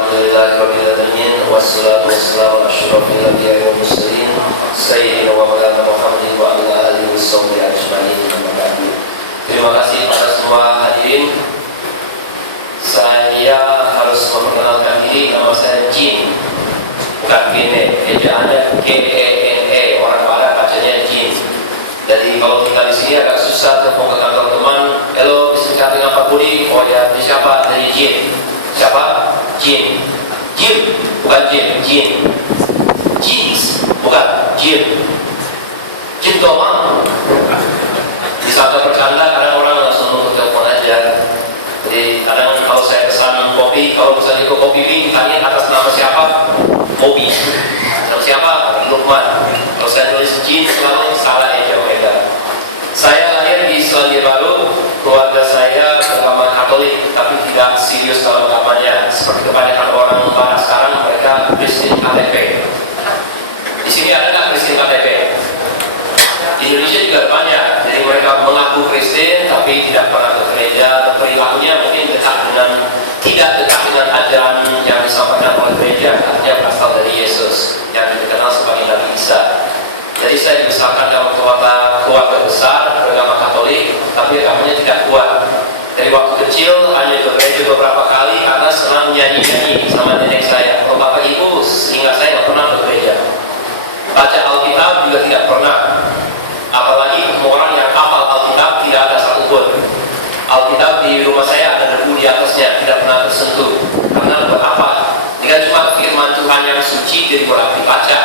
Alhamdulillahirrahmanirrahim. Wassalatu wassalamu ala asyrafil anbiya'i wal mursalin sayyidina wa maulana Muhammadin wa ala alihi washabbihi ajmain. Terima kasih pada semua hadirin. Saya harus memperkenalkan diri. Nama saya Jin, bukan Gene. Ejaannya Gene. Orang Barat bacanya Jin. Jadi kalau kita di sini agak susah telepon ke kantor teman. Halo, bisa cari dengan Pak Budi? Oh ya, ini siapa? Dari Jin. Siapa? Jin. Jin, bukan Jin. Jin. Jeans, bukan Jin. Jin doang. Disangka bercanda, kadang orang langsung ke telepon aja. Jadi kadang kalau saya pesan kopi, kalau pesan itu kopi ditanya atas nama siapa? Kopi. Nama siapa? Lukman. Kalau saya nulis Jin selalu salah aja mereka. Saya lahir di Selandia Baru. Keluarga saya beragama Katolik, tapi tidak serius dalam agamanya. Seperti kebanyakan orang Barat sekarang, mereka Kristen KTP. Di sini ada nggak Kristen KTP? Di Indonesia juga banyak. Jadi mereka mengaku Kristen, tapi tidak pernah ke gereja. Perilakunya mungkin tidak dekat dengan ajaran yang disampaikan oleh gereja. Artinya berasal dari Yesus yang dikenal sebagai Nabi Isa. Jadi saya dibesarkan dalam keluarga besar beragama Katolik, tapi agamanya tidak kuat. Dari waktu kecil hanya ke gereja beberapa kali karena senang nyanyi-nyanyi sama nenek saya. Kalau bapak ibu sehingga saya nggak pernah ke gereja. Baca Alkitab juga tidak pernah. Apalagi semua orang yang hafal Alkitab tidak ada satupun. Alkitab di rumah saya ada debu di atasnya, tidak pernah tersentuh. Karena buat apa? Jika cuma firman Tuhan yang suci jadi boleh dibaca.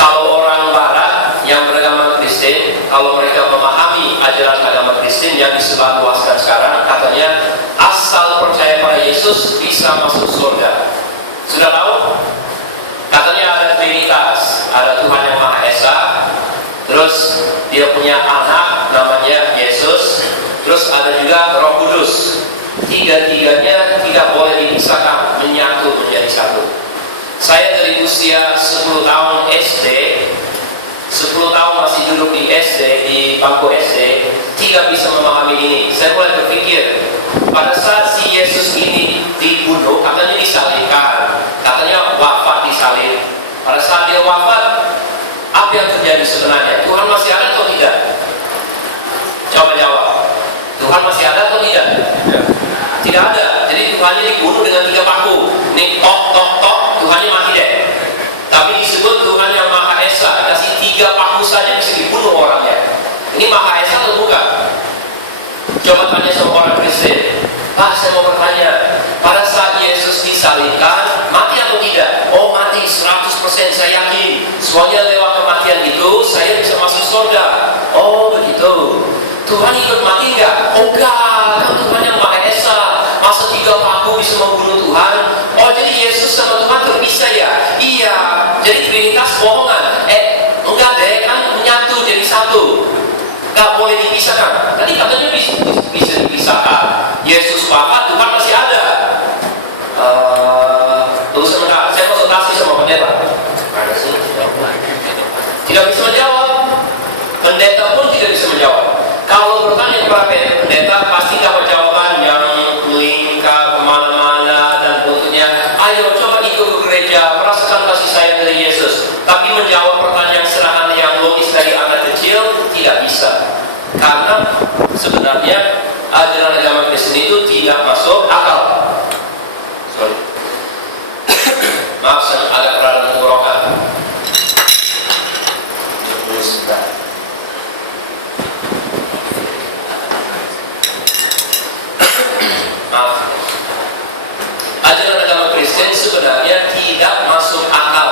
Kalau orang Barat yang beragama Kristen, kalau mereka memahami ajaran agama Kristen yang disebarluaskan sekarang, katanya asal percaya pada Yesus bisa masuk surga. Sudah tahu? Katanya ada Trinitas, ada Tuhan yang Maha Esa, terus dia punya anak namanya Yesus, terus ada juga Roh Kudus. Tiga-tiganya tidak boleh dipisahkan, menyatu menjadi satu. Saya dari usia 10 tahun SD, 10 tahun masih duduk di SD, di bangku SD, tidak bisa memahami ini. Saya mulai berpikir, pada saat si Yesus ini dibunuh, katanya disalibkan, katanya wafat disalib. Pada saat dia wafat, apa yang terjadi sebenarnya? Tuhan masih ada atau tidak? Coba jawab. Tuhan masih ada atau tidak? Tidak ada. Jadi Tuhannya dibunuh dengan 3 paku. Nih tok tok tok, Tuhannya mati deh. Tapi disebut Tuhan yang Maha Esa. Kasih 3 paku saja bisa dibunuh orangnya. Ini Maha Esa atau bukan? Coba tanya sama orang Kristen. Pak, saya mau bertanya, pada saat Yesus disalibkan, mati atau tidak? Oh mati, 100% saya yakin. Semuanya lewat kematian itu, saya bisa masuk surga. Oh begitu. Tuhan ikut mati enggak? Oh enggak, kan Tuhan yang Maha Esa. Masa 3 paku bisa membunuh Tuhan? Oh jadi Yesus sama Tuhan terpisah ya? Iya, jadi Trinitas bohongan. Enggak deh, kan menyatu jadi satu. Enggak boleh dipisahkan. Tadi katanya bisa dipisahkan. Yesus wafat, Tuhan masih ada. Tunggu sebentar, saya konsultasi sama pendeta. Ada sih? Tidak bisa menjawab. Pendeta pun tidak bisa menjawab. Kalau bertanya kepada pendeta, pasti dapat jawaban yang melingkar kemana-mana dan bentuknya, ayo coba ikut ke gereja, merasakan kasih sayang dari Yesus. Tapi menjawab pertanyaan sederhana yang logis dari anak kecil tidak bisa. Karena sebenarnya ajaran agama Kristen itu tidak masuk akal. Sorry. Maaf, saya agak berada tenggorokan. Maaf. Ajaran agama Kristen sebenarnya tidak masuk akal.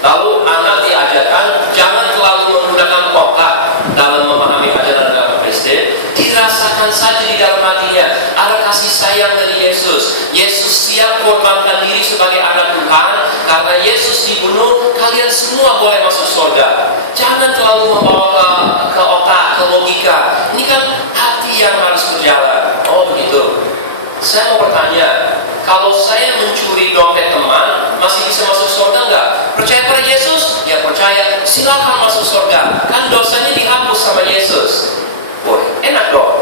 Lalu anak diajarkan jangan terlalu menggunakan otak dalam memahami ajaran agama Kristen. Dirasakan saja di dalam hatinya ada kasih sayang dari Yesus. Yesus siap korbankan diri sebagai anak Tuhan. Karena Yesus dibunuh, kalian semua boleh masuk surga. Jangan terlalu membawa ke otak, ke logika. Ini kan hati yang harus berjalan. Oh begitu. Saya mau bertanya, kalau saya mencuri dompet teman, masih bisa masuk surga enggak? Percaya pada Yesus? Ya percaya. Silakan masuk surga. Kan dosanya dihapus sama Yesus. Wah, enak dong.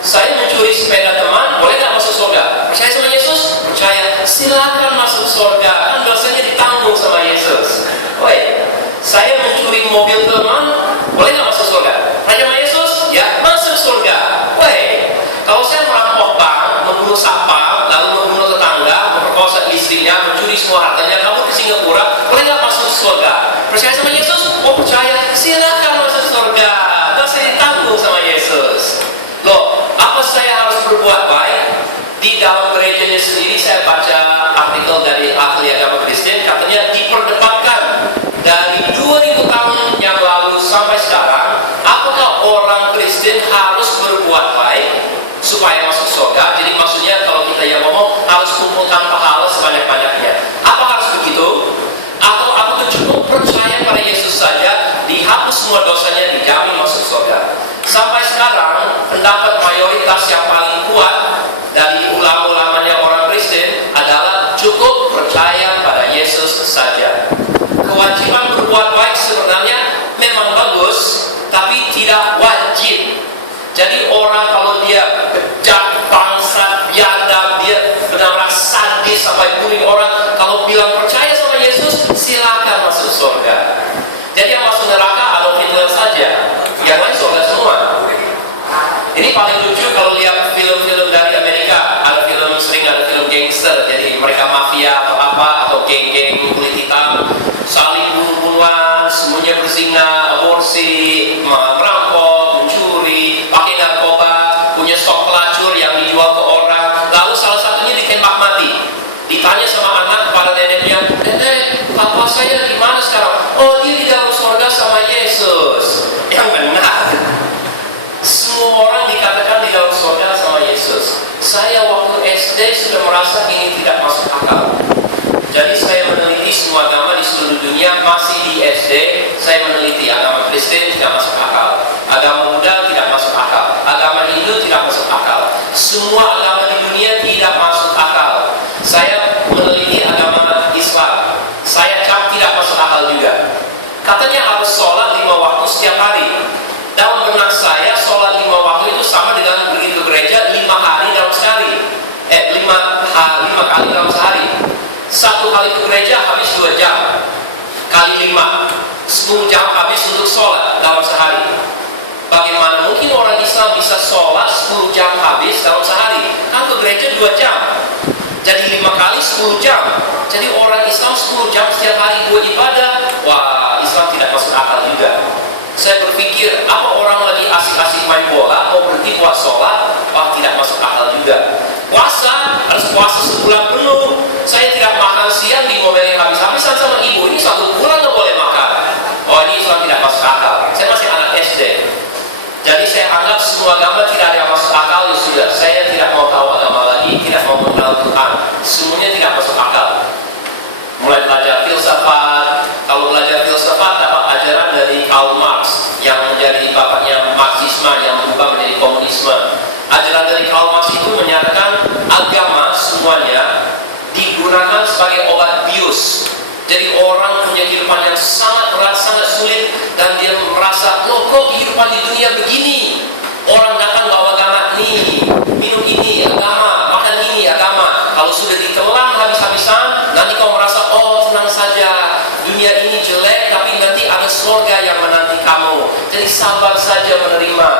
Saya mencuri sepeda teman, boleh nggak masuk surga? Percaya sama Yesus? Percaya. silakan masuk surga. Kan dosanya ditanggung sama Yesus. Woi, saya mencuri mobil teman, boleh nggak masuk surga? Tanya sama Yesus, ya masuk surga. Woi, kalau saya merampok bank, membunuh satpam, lalu membunuh tetangga, memperkosa istrinya, mencuri semua hartanya, kamu ke Singapura, boleh nggak masuk surga? Percaya sama Yesus? Oh percaya, silakan masuk surga. Dosa ditanggung sama Yesus. Loh, apa saya harus berbuat baik? Di dalam gerejanya sendiri saya baca artikel dari ahli agama Kristen, katanya diperdebatkan dari 2000 tahun yang lalu sampai sekarang, apakah orang Kristen harus berbuat baik supaya masuk surga? Jadi maksudnya kalau kita yang ngomong harus kumpulkan pahala sebanyak-banyaknya. Apa harus begitu? Atau apakah cukup percaya pada Yesus saja, dihapus semua dosanya, dijamin masuk surga? Sampai sekarang pendapat mayoritas yang paling kuat dari ulama-ulamanya orang Kristen adalah cukup percaya pada Yesus saja. Kewajiban berbuat baik sebenarnya memang bagus, tapi tidak wajib. Jadi orang kalau dia bejat, bangsat, biadab, dia benar-benar sadis sampai bunuh orang, kalau bilang percaya sama Yesus, silakan masuk surga. Jadi yang masuk neraka Adolf Hitler saja, yang lain surga semua. Ini paling lucu kalau lihat film-film dari Amerika. Ada film, sering ada film gangster, jadi mereka mafia atau apa, atau geng-geng kulit hitam, saling bunuh-bunuhan, semuanya berzina, aborsi, merampok, mencuri, pakai narkoba, punya stok pelacur yang dijual ke orang. Lalu salah satunya ditembak mati. Ditanya sama anak kepada neneknya, nenek, papa saya di mana sekarang? Oh, dia di dalam surga sama Yesus. Yang benar. Semua orang dikatakan di dalam surga sama Yesus. Saya waktu SD sudah merasa ini tidak masuk akal. Jadi saya meneliti semua agama di seluruh dunia. Masih di SD saya meneliti agama Kristen tidak masuk akal, agama Buddha tidak masuk akal, agama Hindu tidak masuk akal. Semua agama di dunia tidak masuk akal. Saya meneliti agama Islam, saya cap tidak masuk akal juga. Katanya harus sholat 5 waktu setiap hari. Dalam benak saya, sholat 5 waktu itu sama dengan pergi ke gereja 5 hari dalam sehari. 5 kali dalam sehari. 1 kali ke gereja habis 2 jam. Kali 5, 10 jam habis untuk sholat dalam sehari. Bagaimana mungkin orang Islam bisa sholat 10 jam habis dalam sehari? Kan ke gereja 2 jam. Jadi 5 kali 10 jam. Jadi orang Islam 10 jam setiap hari buat ibadah. Wah, Islam tidak masuk akal juga. Saya berpikir, apa orang lagi asik-asik main bola, mau berhenti buat sholat? Wah, tidak masuk akal juga. Puasa, harus puasa sebulan penuh. Saya tidak makan siang di momen yang habis-habisan sama ibu. Ini 1 bulan nggak boleh makan. Oh, ini Islam tidak masuk akal. Saya masih anak SD. Jadi saya anggap semua agama tidak ada yang masuk akal. Ya sudah, saya tidak mau tahu agama lagi, tidak mau mengenal Tuhan. Semuanya tidak masuk akal. Mulai belajar filsafat. Kalau belajar filsafat dapat ajaran dari Karl Marx yang menjadi bapaknya Marxisme yang berubah menjadi komunisme. Ajaran dari Karl Marx itu menyatakan agama semuanya digunakan sebagai obat bius. Jadi orang punya kehidupan yang sangat berat, sangat sulit, dan dia merasa, loh kok kehidupan di dunia begini? Orang datang bawa agama ini, minum ini, agama, makan ini, agama. Kalau sudah ditelan habis-habisan, nanti kau merasa, oh tenang saja, dunia ini jelek, tapi nanti ada surga yang menanti kamu. Jadi sabar saja menerima.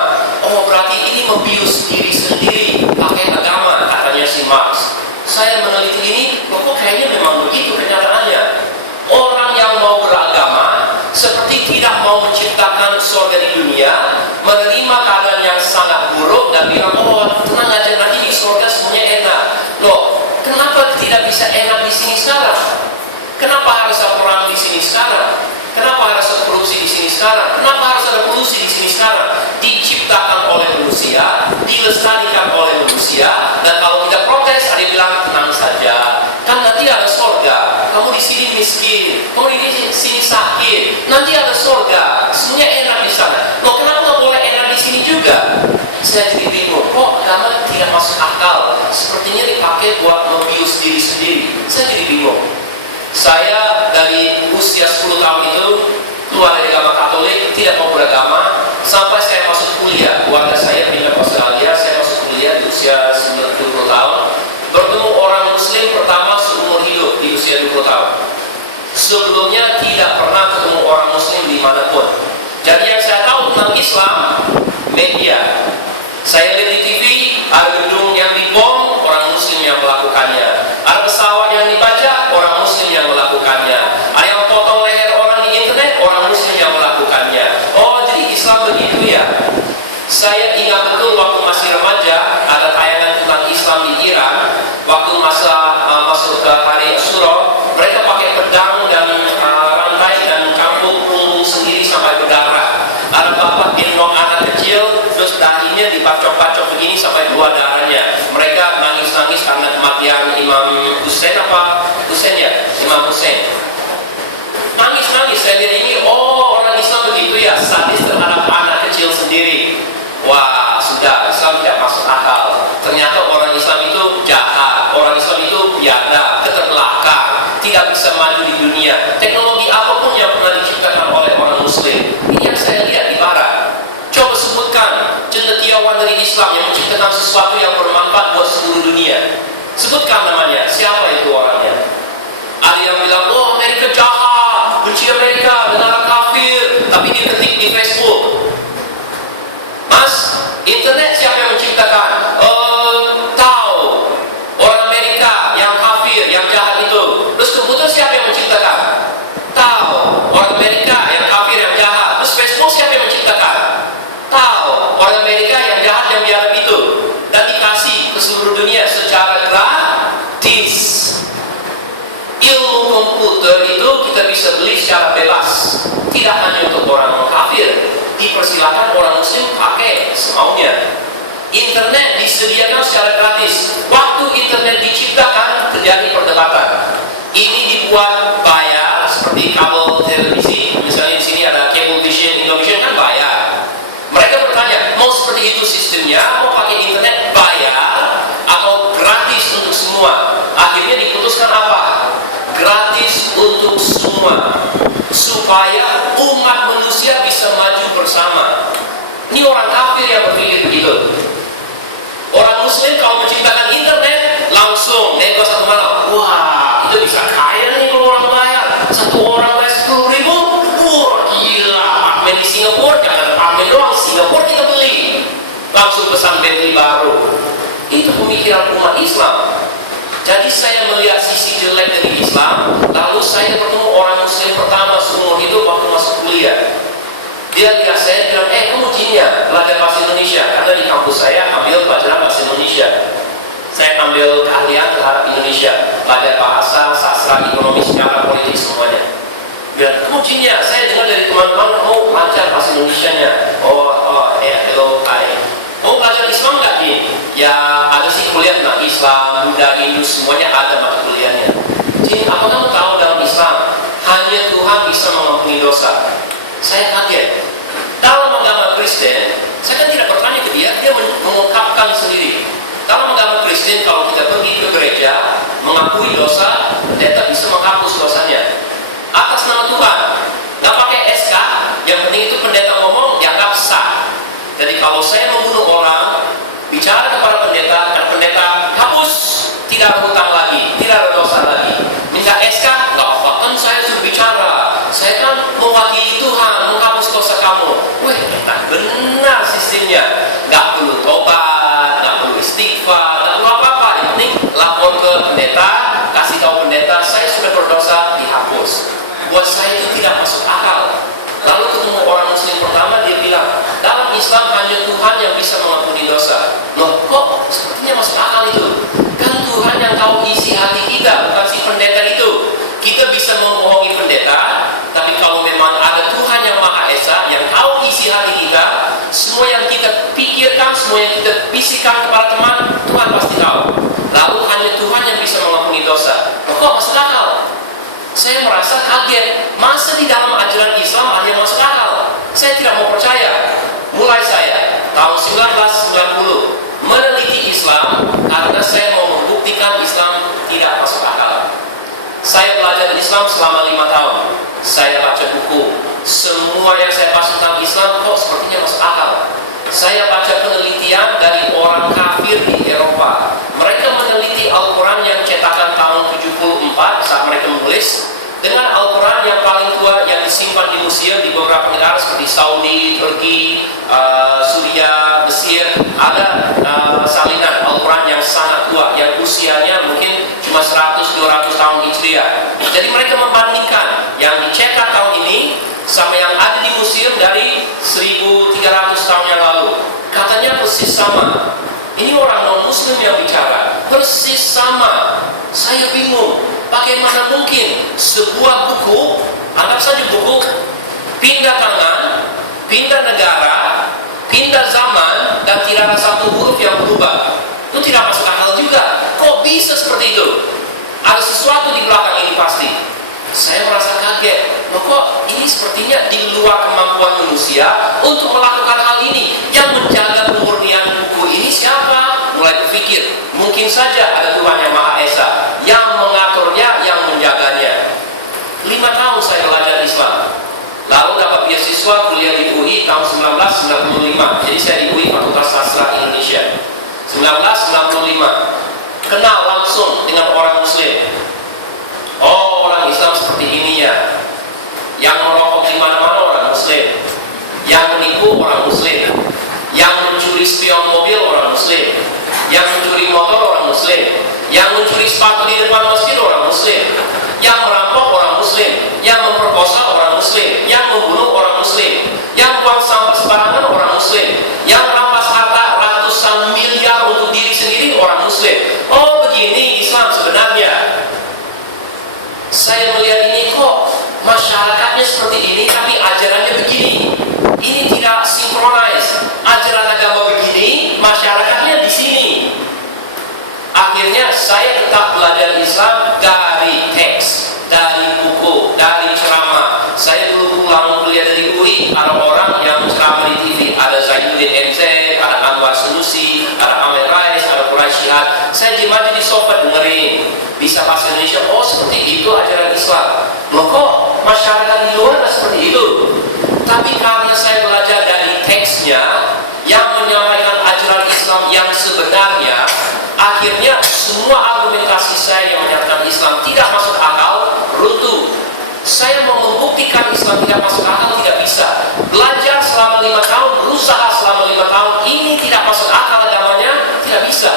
Oh berarti ini membius diri sendiri pakai agama, katanya si Marx. Saya meneliti ini, loh kok kayaknya memang begitu kenyataannya. Orang yang mau beragama seperti tidak mau menciptakan surga di dunia, menerima keadaan yang sangat buruk dan bilang, oh tenang aja, nanti di surga semuanya enak. Loh, kenapa tidak bisa enak di sini sekarang? Kenapa harus ada perang di sini sekarang? Kenapa harus ada korupsi di sini sekarang? Kenapa harus ada polusi di sini sekarang? Diciptakan oleh manusia, dilestarikan oleh manusia, dan kalau kita protes, ada yang bilang tenang saja. Kan nanti ada surga. Kamu di sini miskin, kamu di sini sakit. Nanti ada surga. Semuanya enak di sana. Loh, kenapa nggak boleh enak di sini juga? Saya jadi bingung. Kok agama tidak masuk akal? Sepertinya dipakai buat membius diri sendiri. Saya jadi bingung. Saya dari usia 10 tahun itu keluar dari agama Katolik, tidak mau beragama, sampai saya masuk kuliah. Keluarga saya pindah ke Australia, saya masuk kuliah di usia 90 tahun. Bertemu orang Muslim pertama Sebelumnya tidak pernah ketemu orang Muslim dimanapun. Jadi yang saya tahu tentang Islam, media. Saya lihat di TV, ada gedung yang dibom, orang Muslim yang melakukannya. Ada pesawat yang dibajak, orang Muslim yang melakukannya. Ada yang potong leher orang di internet, orang Muslim yang melakukannya. Oh, jadi Islam begitu ya. Saya ingat betul waktu masih remaja, ada tayangan tentang Islam di Iran. Waktu masa masuk ke hari Asyura, mereka pakai pedang dan rantai dan cambuk punggung sendiri sampai berdarah. Ada bapak gendong anak kecil, terus dahinya dipacok-pacok begini sampai keluar darahnya. Mereka nangis-nangis karena kematian Imam Hussein Imam Hussein. Nangis-nangis, saya lihat ini, oh orang Islam begitu ya, sadis terhadap anak kecil sendiri. Wah, sudah, Islam tidak masuk akal. Ternyata orang Islam itu jahat, orang Islam itu biadab, keterbelakang, tidak bisa maju di dunia. Teknologi apapun yang pernah diciptakan oleh orang Muslim, ini yang saya lihat di Barat. Coba sebutkan cendekiawan dari Islam yang menciptakan sesuatu yang bermanfaat buat seluruh dunia. Sebutkan namanya, siapa itu orangnya? Ada yang bilang, oh Amerika jahat, benci Amerika, negara kafir, tapi dia ketik di Facebook. Mas, internet siapa yang menciptakan? Tahu, orang Amerika yang kafir, yang jahat itu. Terus komputer siapa yang menciptakan? Tahu, orang Amerika yang kafir, yang jahat. Terus Facebook siapa yang menciptakan? Tahu, orang Amerika yang jahat, yang biadab itu. Dan dikasih ke seluruh dunia secara gratis. Ilmu komputer itu kita bisa beli secara bebas, tidak hanya untuk orang kafir. Dipersilakan orang Muslim pakai semaunya. Internet disediakan secara gratis. Waktu internet diciptakan terjadi perdebatan. Ini dibuat bayar seperti kabel televisi. Misalnya di sini ada Cablevision, Indovision kan bayar. Mereka bertanya, mau seperti itu sistemnya, mau pakai internet bayar atau gratis untuk semua? Akhirnya diputuskan apa? Gratis untuk semua, supaya umat manusia bisa maju bersama. Ini orang kafir yang berpikir begitu. Orang Muslim kalau menciptakan internet langsung nego satu malam, wah itu bisa kaya nih kalau orang bayar. Satu orang bayar 10.000, wah gila. Apartemen di Singapura, jangan apartemen doang, Singapura kita beli, langsung pesan Bentley baru. Itu pemikiran umat Islam. Jadi saya melihat sisi jelek dari Islam. Lalu saya bertemu orang Muslim pertama seumur hidup waktu masuk kuliah. Dia lihat saya, bilang, kamu jin ya belajar bahasa Indonesia? Karena di kampus saya ambil pelajaran bahasa Indonesia. Saya ambil keahlian terhadap Indonesia, belajar bahasa, sastra, ekonomi, sejarah, politik, semuanya. Bilang, kamu jin ya? Saya dengar dari teman-teman kamu belajar bahasa Indonesianya. Hello, hi. Mau belajar Islam nggak, Jin? Ya ada sih kuliah tentang Islam, Buddha, Hindu, semuanya ada mata kuliahnya. Jin, apa kamu tahu dalam Islam hanya Tuhan bisa mengampuni dosa? Saya kaget. Dalam agama Kristen, saya kan tidak bertanya ke dia, dia mengungkapkan sendiri. Dalam agama Kristen, kalau kita pergi ke gereja, mengakui dosa, pendeta bisa menghapus dosanya atas nama Tuhan. Nggak pakai SK, yang penting itu pendeta ngomong dianggap sah. Jadi kalau saya membunuh orang, bicara kepada pendeta, dan pendeta hapus, tidak ada hutang lagi, tidak ada dosa lagi. Minta SK, nggak apa, kan saya sudah bicara, saya kan mewakili Tuhan, menghapus dosa kamu. Wih, benar sistemnya, nggak perlu tobat, nggak perlu istighfar, nggak perlu apa-apa. Yang penting lapor ke pendeta, kasih tahu pendeta, saya sudah berdosa, dihapus. Buat saya itu tidak masuk akal. Lalu ketemu orang Muslim pertama, dia bilang, dalam Islam hanya Tuhan yang bisa mengampuni dosa. Loh, kok sepertinya masuk akal itu? Kan Tuhan yang tahu isi hati kita, bukan si pendeta itu. Kita bisa membohongi pendeta, tapi kalau memang ada Tuhan yang Maha Esa, yang tahu isi hati kita, semua yang kita pikirkan, semua yang kita bisikan kepada teman, Tuhan pasti tahu. Lalu hanya Tuhan yang bisa mengampuni dosa. Loh, kok masuk akal? Saya merasa kaget, masa di dalam ajaran Islam ada yang masuk akal? Saya tidak mau percaya. Mulai saya tahun 1990 meneliti Islam karena saya mau membuktikan Islam tidak masuk akal. Saya belajar Islam selama 5 tahun. Saya baca buku. Semua yang saya baca tentang Islam kok sepertinya masuk akal. Saya baca penelitian dari orang kafir di Eropa. Mereka meneliti Al-Quran yang cetakan tahun 74 saat mereka menulis dengan Al-Quran disimpan di museum di beberapa negara seperti Saudi, Turki, Suriah, Mesir. Ada salinan Al-Quran yang sangat tua, yang usianya mungkin cuma 100-200 tahun Hijriah. Jadi mereka membandingkan yang dicetak tahun ini sama yang ada di museum dari 1300 tahun yang lalu. Katanya persis sama. Ini orang non-muslim yang bicara, persis sama. Saya bingung, bagaimana mungkin sebuah buku, anggap saja buku, pindah tangan, pindah negara, pindah zaman, dan tidak ada satu huruf yang berubah. Itu tidak masuk akal juga. Kok bisa seperti itu? Ada sesuatu di belakang ini pasti. Saya merasa kaget. Loh, kok ini sepertinya di luar kemampuan manusia untuk melakukan hal ini. Yang menjaga kemurnian buku ini siapa? Mulai berpikir, mungkin saja ada Tuhan yang Maha Esa yang mengaturnya, yang menjaganya. 5 tahun saya belajar Islam, lalu dapat beasiswa kuliah di UI tahun 1995. Jadi saya di UI Fakultas Sastra Indonesia 1995. Kenal langsung dengan orang Muslim. Oh, orang Islam seperti ini ya. Yang merokok di mana-mana orang Muslim, yang menipu orang Muslim, yang mencuri spion mobil orang Muslim, yang mencuri motor orang Muslim, yang mencuri sepatu di depan masjid orang Muslim, yang merampok orang Muslim, yang memperkosa orang Muslim, yang membunuh orang Muslim, yang buang sampah sembarangan orang Muslim, yang rampas harta ratusan miliar untuk diri sendiri orang Muslim. Oh, begini Islam sebenarnya. Saya melihat ini, kok masyarakatnya seperti ini tapi ajarannya begini. Ini tidak sinkronis. Ajaran agama begini, masyarakatnya di sini. Akhirnya saya tetap belajar Islam dari teks, dari buku, dari ceramah. Saya dulu pulang kuliah dari UI, ada orang yang ceramah di TV, ada Zainuddin MZ, ada Anwar Sanusi, ada Amin Rais, ada Quraisy Shihab. Saya diam aja di sofa dengerin, bisa bahasa Indonesia. Oh, seperti itu ajaran Islam. Loh, kok masyarakat di luar nggak seperti itu? Tapi karena saya belajar dari teksnya yang menyampaikan ajaran Islam yang sebenarnya, akhirnya semua argumentasi saya yang menyatakan Islam tidak masuk akal runtuh. Saya mau membuktikan Islam tidak masuk akal, tidak bisa. Belajar selama 5 tahun, berusaha selama 5 tahun, ini tidak masuk akal agamanya, tidak bisa.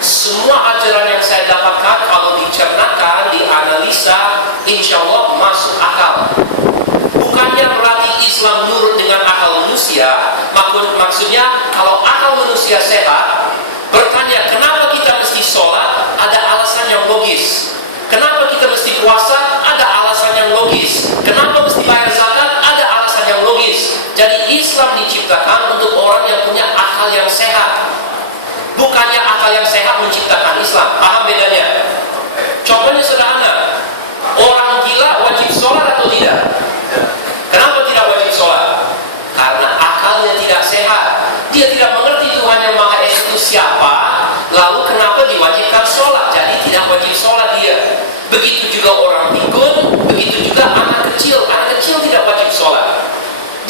Semua ajaran yang saya dapatkan kalau dicernakan, dianalisa, insya Allah masuk akal. Bukannya berarti Islam nurut dengan akal manusia. Maksudnya kalau akal manusia sehat, bertanya kenapa kita mesti sholat, ada alasan yang logis. Kenapa kita mesti puasa, ada alasan yang logis. Kenapa mesti bayar zakat, ada alasan yang logis. Jadi Islam diciptakan untuk orang yang punya akal yang sehat. Bukannya akal yang sehat menciptakan Islam. Paham bedanya? Contohnya sederhana. Orang gila wajib sholat atau tidak? Kenapa tidak wajib sholat? Karena akalnya tidak sehat. Dia tidak mengerti Tuhan yang Maha Esa itu siapa. Lalu kenapa diwajibkan sholat? Jadi tidak wajib sholat dia. Begitu juga orang pikun, begitu juga anak kecil. Anak kecil tidak wajib sholat.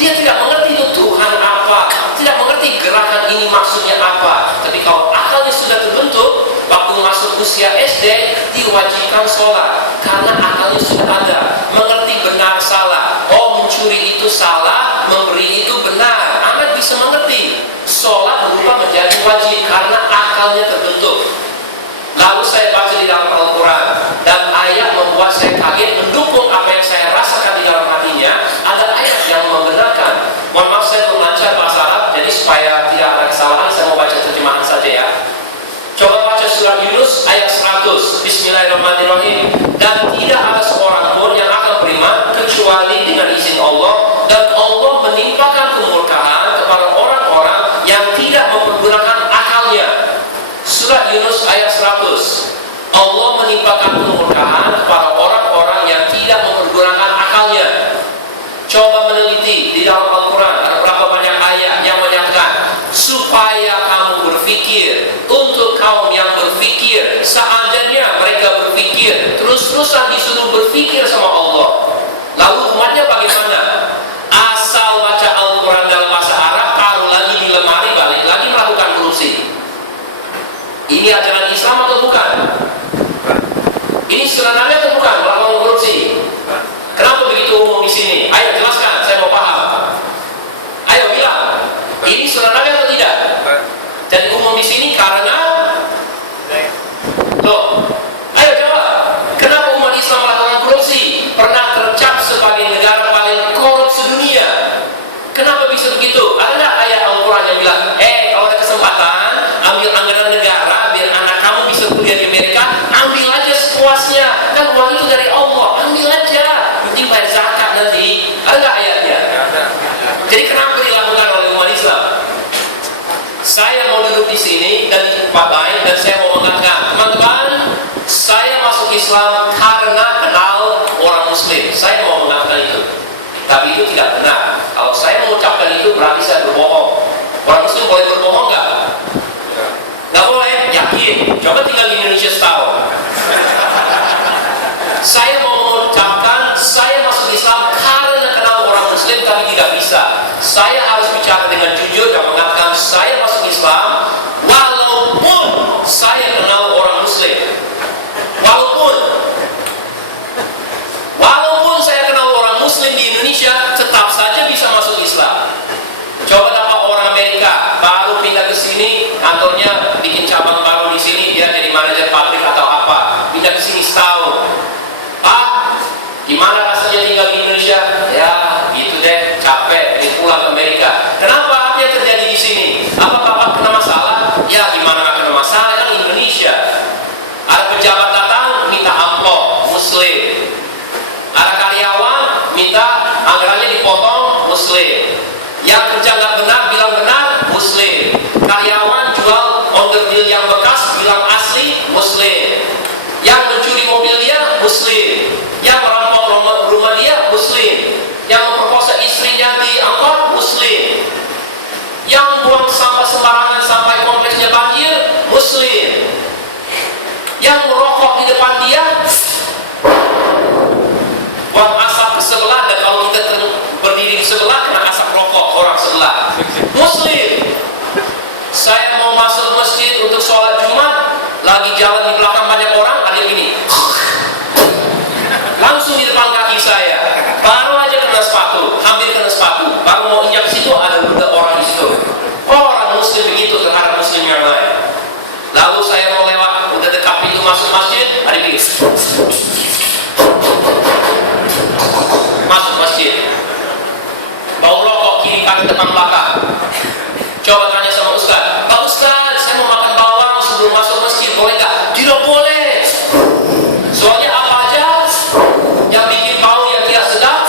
Dia tidak mengerti itu Tuhan apa, tidak mengerti gerakan ini maksudnya apa. Tapi kalau akalnya sudah terbentuk, waktu masuk usia SD, diwajibkan sholat. Karena akalnya sudah ada, mengerti benar salah. Oh, mencuri itu salah, memberi itu benar. Anak bisa mengerti. Sholat berubah menjadi wajib karena akalnya terbentuk. Lalu saya baca di dalam Al-Quran, dan ayat membuat saya kaget, mendukung apa yang saya rasakan di dalam hatinya. Ada ayat yang membenarkan. Mohon maaf, saya belum lancar bahasa Arab, jadi supaya tidak ada kesalahan, saya mau baca terjemahan saja ya. Coba baca surat Yunus ayat 100. Bismillahirrahmanirrahim. Dan tidak ada seorang pun yang akan beriman kecuali dengan izin Allah, dan Allah menimpakan kemurkaan kepada orang-orang yang tidak mempergunakan akalnya. Surat Yunus ayat 100. Allah menimpakan kemurkaan kepada orang-orang yang tidak mempergunakan akalnya. Coba meneliti di dalam Al-Quran, ada berapa banyak ayat yang menyatakan supaya kamu berpikir. Untuk kaum yang berpikir, seandainya mereka berpikir, terus-terusan disuruh berpikir sama Allah. Lalu umatnya bagaimana? Asal baca Al-Quran dalam bahasa Arab, taruh lagi di lemari, balik lagi melakukan korupsi. Ini ajaran Islam atau bukan? Ini sebenarnya atau bukan melakukan korupsi? Kenapa begitu umum di sini? Ayo nanti? Ada nggak ayatnya? Jadi kenapa dilakukan oleh umat Islam? Saya mau duduk di sini dan di tempat lain dan saya mau mengatakan, teman-teman, saya masuk Islam karena kenal orang Muslim. Saya mau mengatakan itu. Tapi itu tidak benar. Kalau saya mengucapkan itu berarti saya berbohong. Orang Muslim boleh berbohong nggak? Nggak boleh. Yakin. Coba tinggal di Indonesia setahun. Saya mau mengucapkan saya masuk Islam karena kenal orang Muslim, tapi tidak bisa. Saya harus bicara dengan jujur dan mengatakan saya masuk Islam walaupun saya kenal orang Muslim. Walaupun saya kenal orang Muslim di Indonesia, tetap saja bisa masuk Islam. Coba dapat orang Amerika baru pindah ke sini, kantornya bikin cabang baru di sini, dia jadi manajer pabrik atau apa, pindah ke sini setahun. Gimana rasanya tinggal di Indonesia? Ya, gitu deh, capek, ingin pulang ke Amerika. Kenapa? Apa yang terjadi di sini? Apa Bapak kena masalah? Ya, gimana nggak kena masalah? Yang Indonesia. Ada pejabat datang, minta amplop, Muslim. Ada karyawan, minta anggarannya dipotong, Muslim. Yang kerja nggak benar, bilang benar, Muslim. Karyawan jual onderdil yang bekas, bilang asli, Muslim. Yang mencuri mobil dia, Muslim. Yang merampok rumah dia, Muslim. Yang memperkosa istrinya di angkot, Muslim. Yang buang sampah sembarangan sampai kompleksnya banjir, Muslim. Yang merokok di depan dia, buang asap ke sebelah, dan kalau kita berdiri di sebelah kena asap rokok orang sebelah, Muslim. Saya mau masuk masjid untuk sholat Jumat, lagi jalan di belakang banyak orang, ada ini langsung di depan kaki saya, baru aja kena sepatu, hampir kena sepatu, baru mau injak situ ada ludah orang di situ. Orang Muslim begitu terhadap Muslim yang lain. Lalu saya mau lewat, udah dekat pintu masuk masjid, ada ini masuk masjid, bau rokok kiri kanan depan belakang. Coba tanya sama Ustaz, Pak Ustaz, saya mau makan bawang sebelum masuk masjid, boleh nggak? Tidak boleh. Soalnya apa aja yang bikin bau yang tidak sedap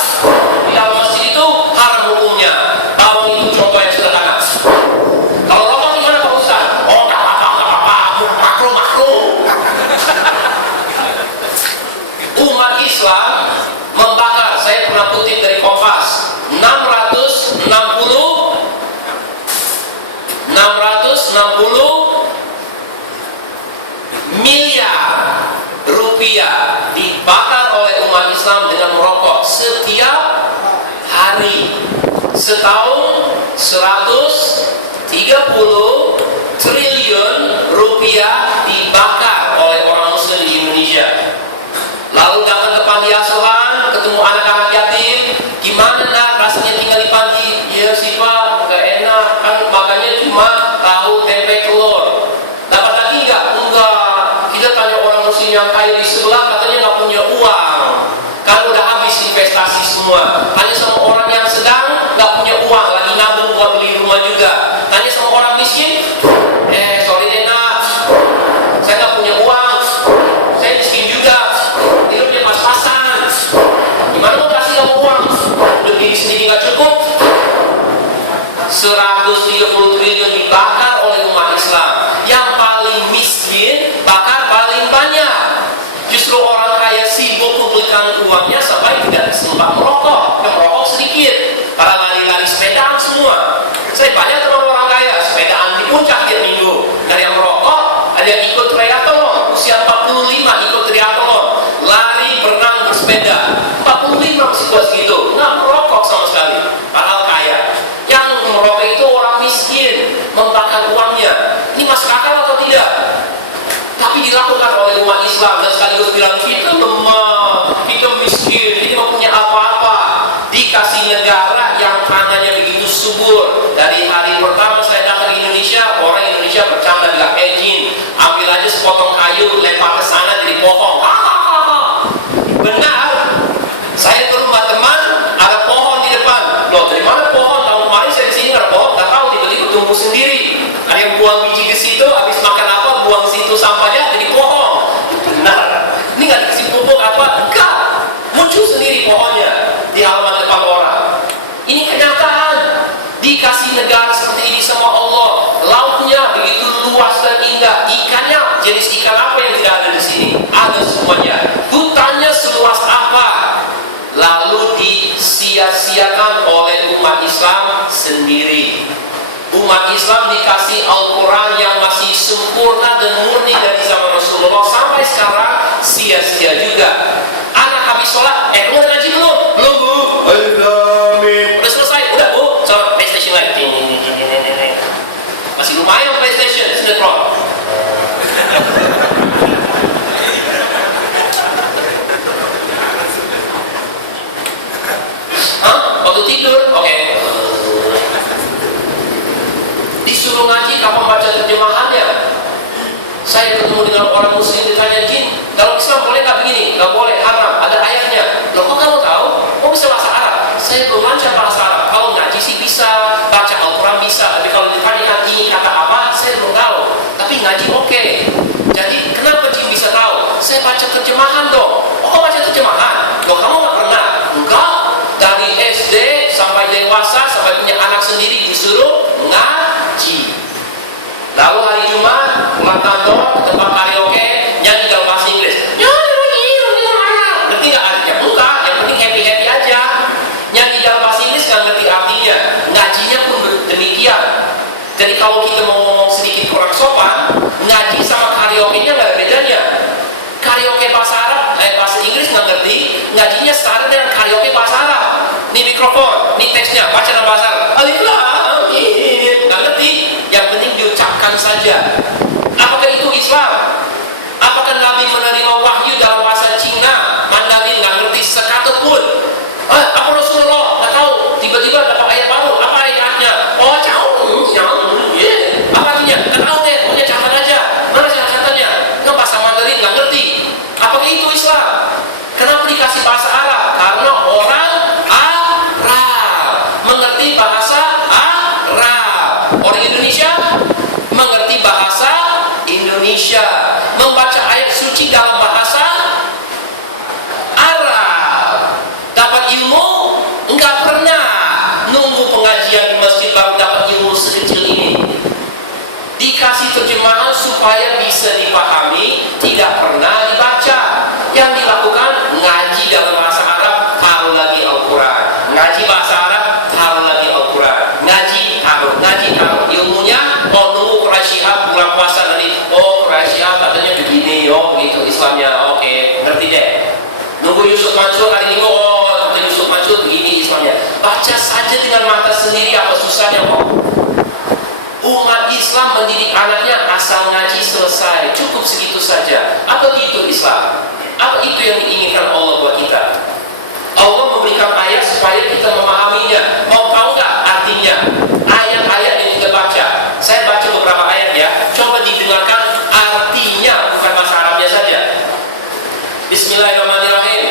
di dalam masjid itu haram hukumnya. Bawang itu contoh yang sederhana. Kalau rokok gimana Pak Ustaz? Oh, nggak apa-apa, makro. Umat Islam membakar, saya pernah kutip dari Kompas, 660 miliar rupiah dibakar oleh umat Islam dengan merokok setiap hari. Setahun 130 triliun rupiah dibakar oleh orang Muslim di Indonesia. Lalu datang ke panti asuhan, ketemu anak-anak yatim, gimana nak rasanya tinggal di panti? Ya sih Pak, gak enak, kan makannya cuma tahu, tempe, telur. Dapat lagi nggak? Enggak. Kita tanya orang Muslim yang kaya di sebelah, katanya nggak punya uang, kan udah habis investasi semua. Tanya sama orang yang sedang nggak punya uang, lagi nabung buat beli rumah juga. Tanya sama orang miskin, sorry deh nak, saya nggak punya uang, saya miskin juga, hidupnya pas-pasan. Gimana mau kasih kamu uang? Udah diri sendiri nggak cukup. 130 triliun dibakar oleh umat Islam. Yang paling miskin bakar paling banyak. Justru orang kaya sibuk kumpulkan uangnya sampai tidak sempat merokok. Yang merokok sedikit, para lari-lari sepedaan semua. Saya banyak teman orang kaya sepedaan di puncak tiap minggu. Dari yang merokok, ada yang ikut triathlon, usia 45 ikut triathlon, lari, berenang, bersepeda. 45 masih buat segitu, nggak merokok sama sekali, padahal kaya. Yang merokok itu orang miskin, membakar uangnya. Ini masuk akal atau tidak? Tapi dilakukan oleh umat Islam dan sekaligus bilang kita lemah, kita miskin, kita tidak punya apa-apa. Dikasih negara yang tanahnya begitu subur. Dari hari pertama saya datang ke Indonesia, orang Indonesia bercanda bilang, Jin, ambil aja sepotong kayu, lempar ke sana jadi pohon. Benar. Saya ke rumah teman, ada pohon di depan. Loh, dari mana pohon? Tahun kemarin saya di sini ada pohon, nggak tahu, tiba-tiba tumbuh sendiri. Ada yang buang biji ke situ, habis makan apa, buang situ sampahnya jadi pohon. Benar. Ini nggak dikasih pupuk apa? Enggak. Muncul sendiri pohonnya di halaman dikasih negara seperti ini sama Allah, lautnya begitu luas dan indah, ikannya jenis ikan apa yang tidak ada di sini? Ada semuanya. Hutannya seluas apa? Lalu disia-siakan oleh umat Islam sendiri. Umat Islam dikasih Al-Quran yang masih sempurna dan murni dari zaman Rasulullah, sampai sekarang sia-sia juga. Anak habis sholat, kamu udah ngaji belum? Belum bu. Amin. Udah selesai, udah bu. Sholat PlayStation lagi. Masih lumayan PlayStation, sinetron. Hah? Waktu tidur? Oke. Disuruh ngaji, kapan baca terjemahannya? Saya ketemu dengan orang muslim, ditanya, Jin, dalam Islam boleh nggak begini? Nggak boleh, haram, ada ayatnya. Loh kok kamu tahu? Oh bisa bahasa Arab? Saya belum lancar bahasa Arab. Kalau ngaji sih bisa, baca Al-Quran bisa, tapi kalau ditanya ini kata apa, saya belum tahu. Tapi ngaji oke. Jadi kenapa Jin bisa tahu? Saya baca terjemahan dong. Oh baca terjemahan? Loh kamu nggak pernah? Enggak. Dari SD sampai dewasa, sampai punya anak sendiri disuruh ngaji. Lalu hari Jumat pulang kantor ke tempat karaoke, nyanyi dalam bahasa Inggris. Ngerti nggak artinya? Enggak, yang penting happy aja. Nyanyi dalam bahasa Inggris nggak ngerti artinya. Ngajinya pun demikian. Jadi kalau kita mau ngomong sedikit kurang sopan, ngaji sama karaoke-nya nggak ada bedanya. Karaoke bahasa Arab, bahasa Inggris nggak ngerti, ngajinya setara dengan karaoke bahasa Arab. Nih mikrofon, nih teksnya, baca dalam bahasa Arab. Alif lam mim, nggak ngerti. Yang penting diucapkan saja. Apakah itu Islam? Apakah Nabi menerima wahyu dalam bahasa Cina, Mandarin, nggak ngerti sekatut pun? Apa Rasulullah nggak tahu? Tiba-tiba dapat ayat baru. Apa ayatnya? Oh, apa artinya? Nggak tahu deh. Pokoknya catat aja. Mana catatannya? Nggak bahasa Mandarin nggak ngerti. Apakah itu Islam? Kenapa dikasih bahasa Arab? Karena orang Arab mengerti bahasa Arab. Orang Indonesia mengerti bahasa Indonesia, membaca ayat suci dalam bahasa Arab. Dapat ilmu enggak pernah nunggu pengajian di masjid baru dapat ilmu sekecil ini. Dikasih terjemahan supaya bisa dipahami, tidak pernah dibaca. Yang dilakukan ngaji dalam bahasa Arab, taruh lagi Al-Quran. Ngaji bahasa Arab, taruh lagi Al-Quran. Ngaji taruh ilmunya. Oh nunggu Quraisy Shihab bulan puasa nanti. Oh Quraisy Shihab katanya begini, oh begitu Islamnya. Oke, ngerti deh. Nunggu Yusuf Mansur hari Minggu. Oh kata Yusuf Mansur begini Islamnya. Baca saja dengan mata sendiri, apa susahnya kok? Umat Islam mendidik anaknya asal ngaji selesai, cukup segitu saja. Apa gitu Islam? Apa itu yang diinginkan Allah buat kita? Allah memberikan ayat supaya kita memahaminya. Mau tahu nggak artinya? Ayat-ayat yang kita baca. Saya baca beberapa ayat ya. Coba didengarkan artinya, bukan bahasa Arabnya saja. Bismillahirrahmanirrahim.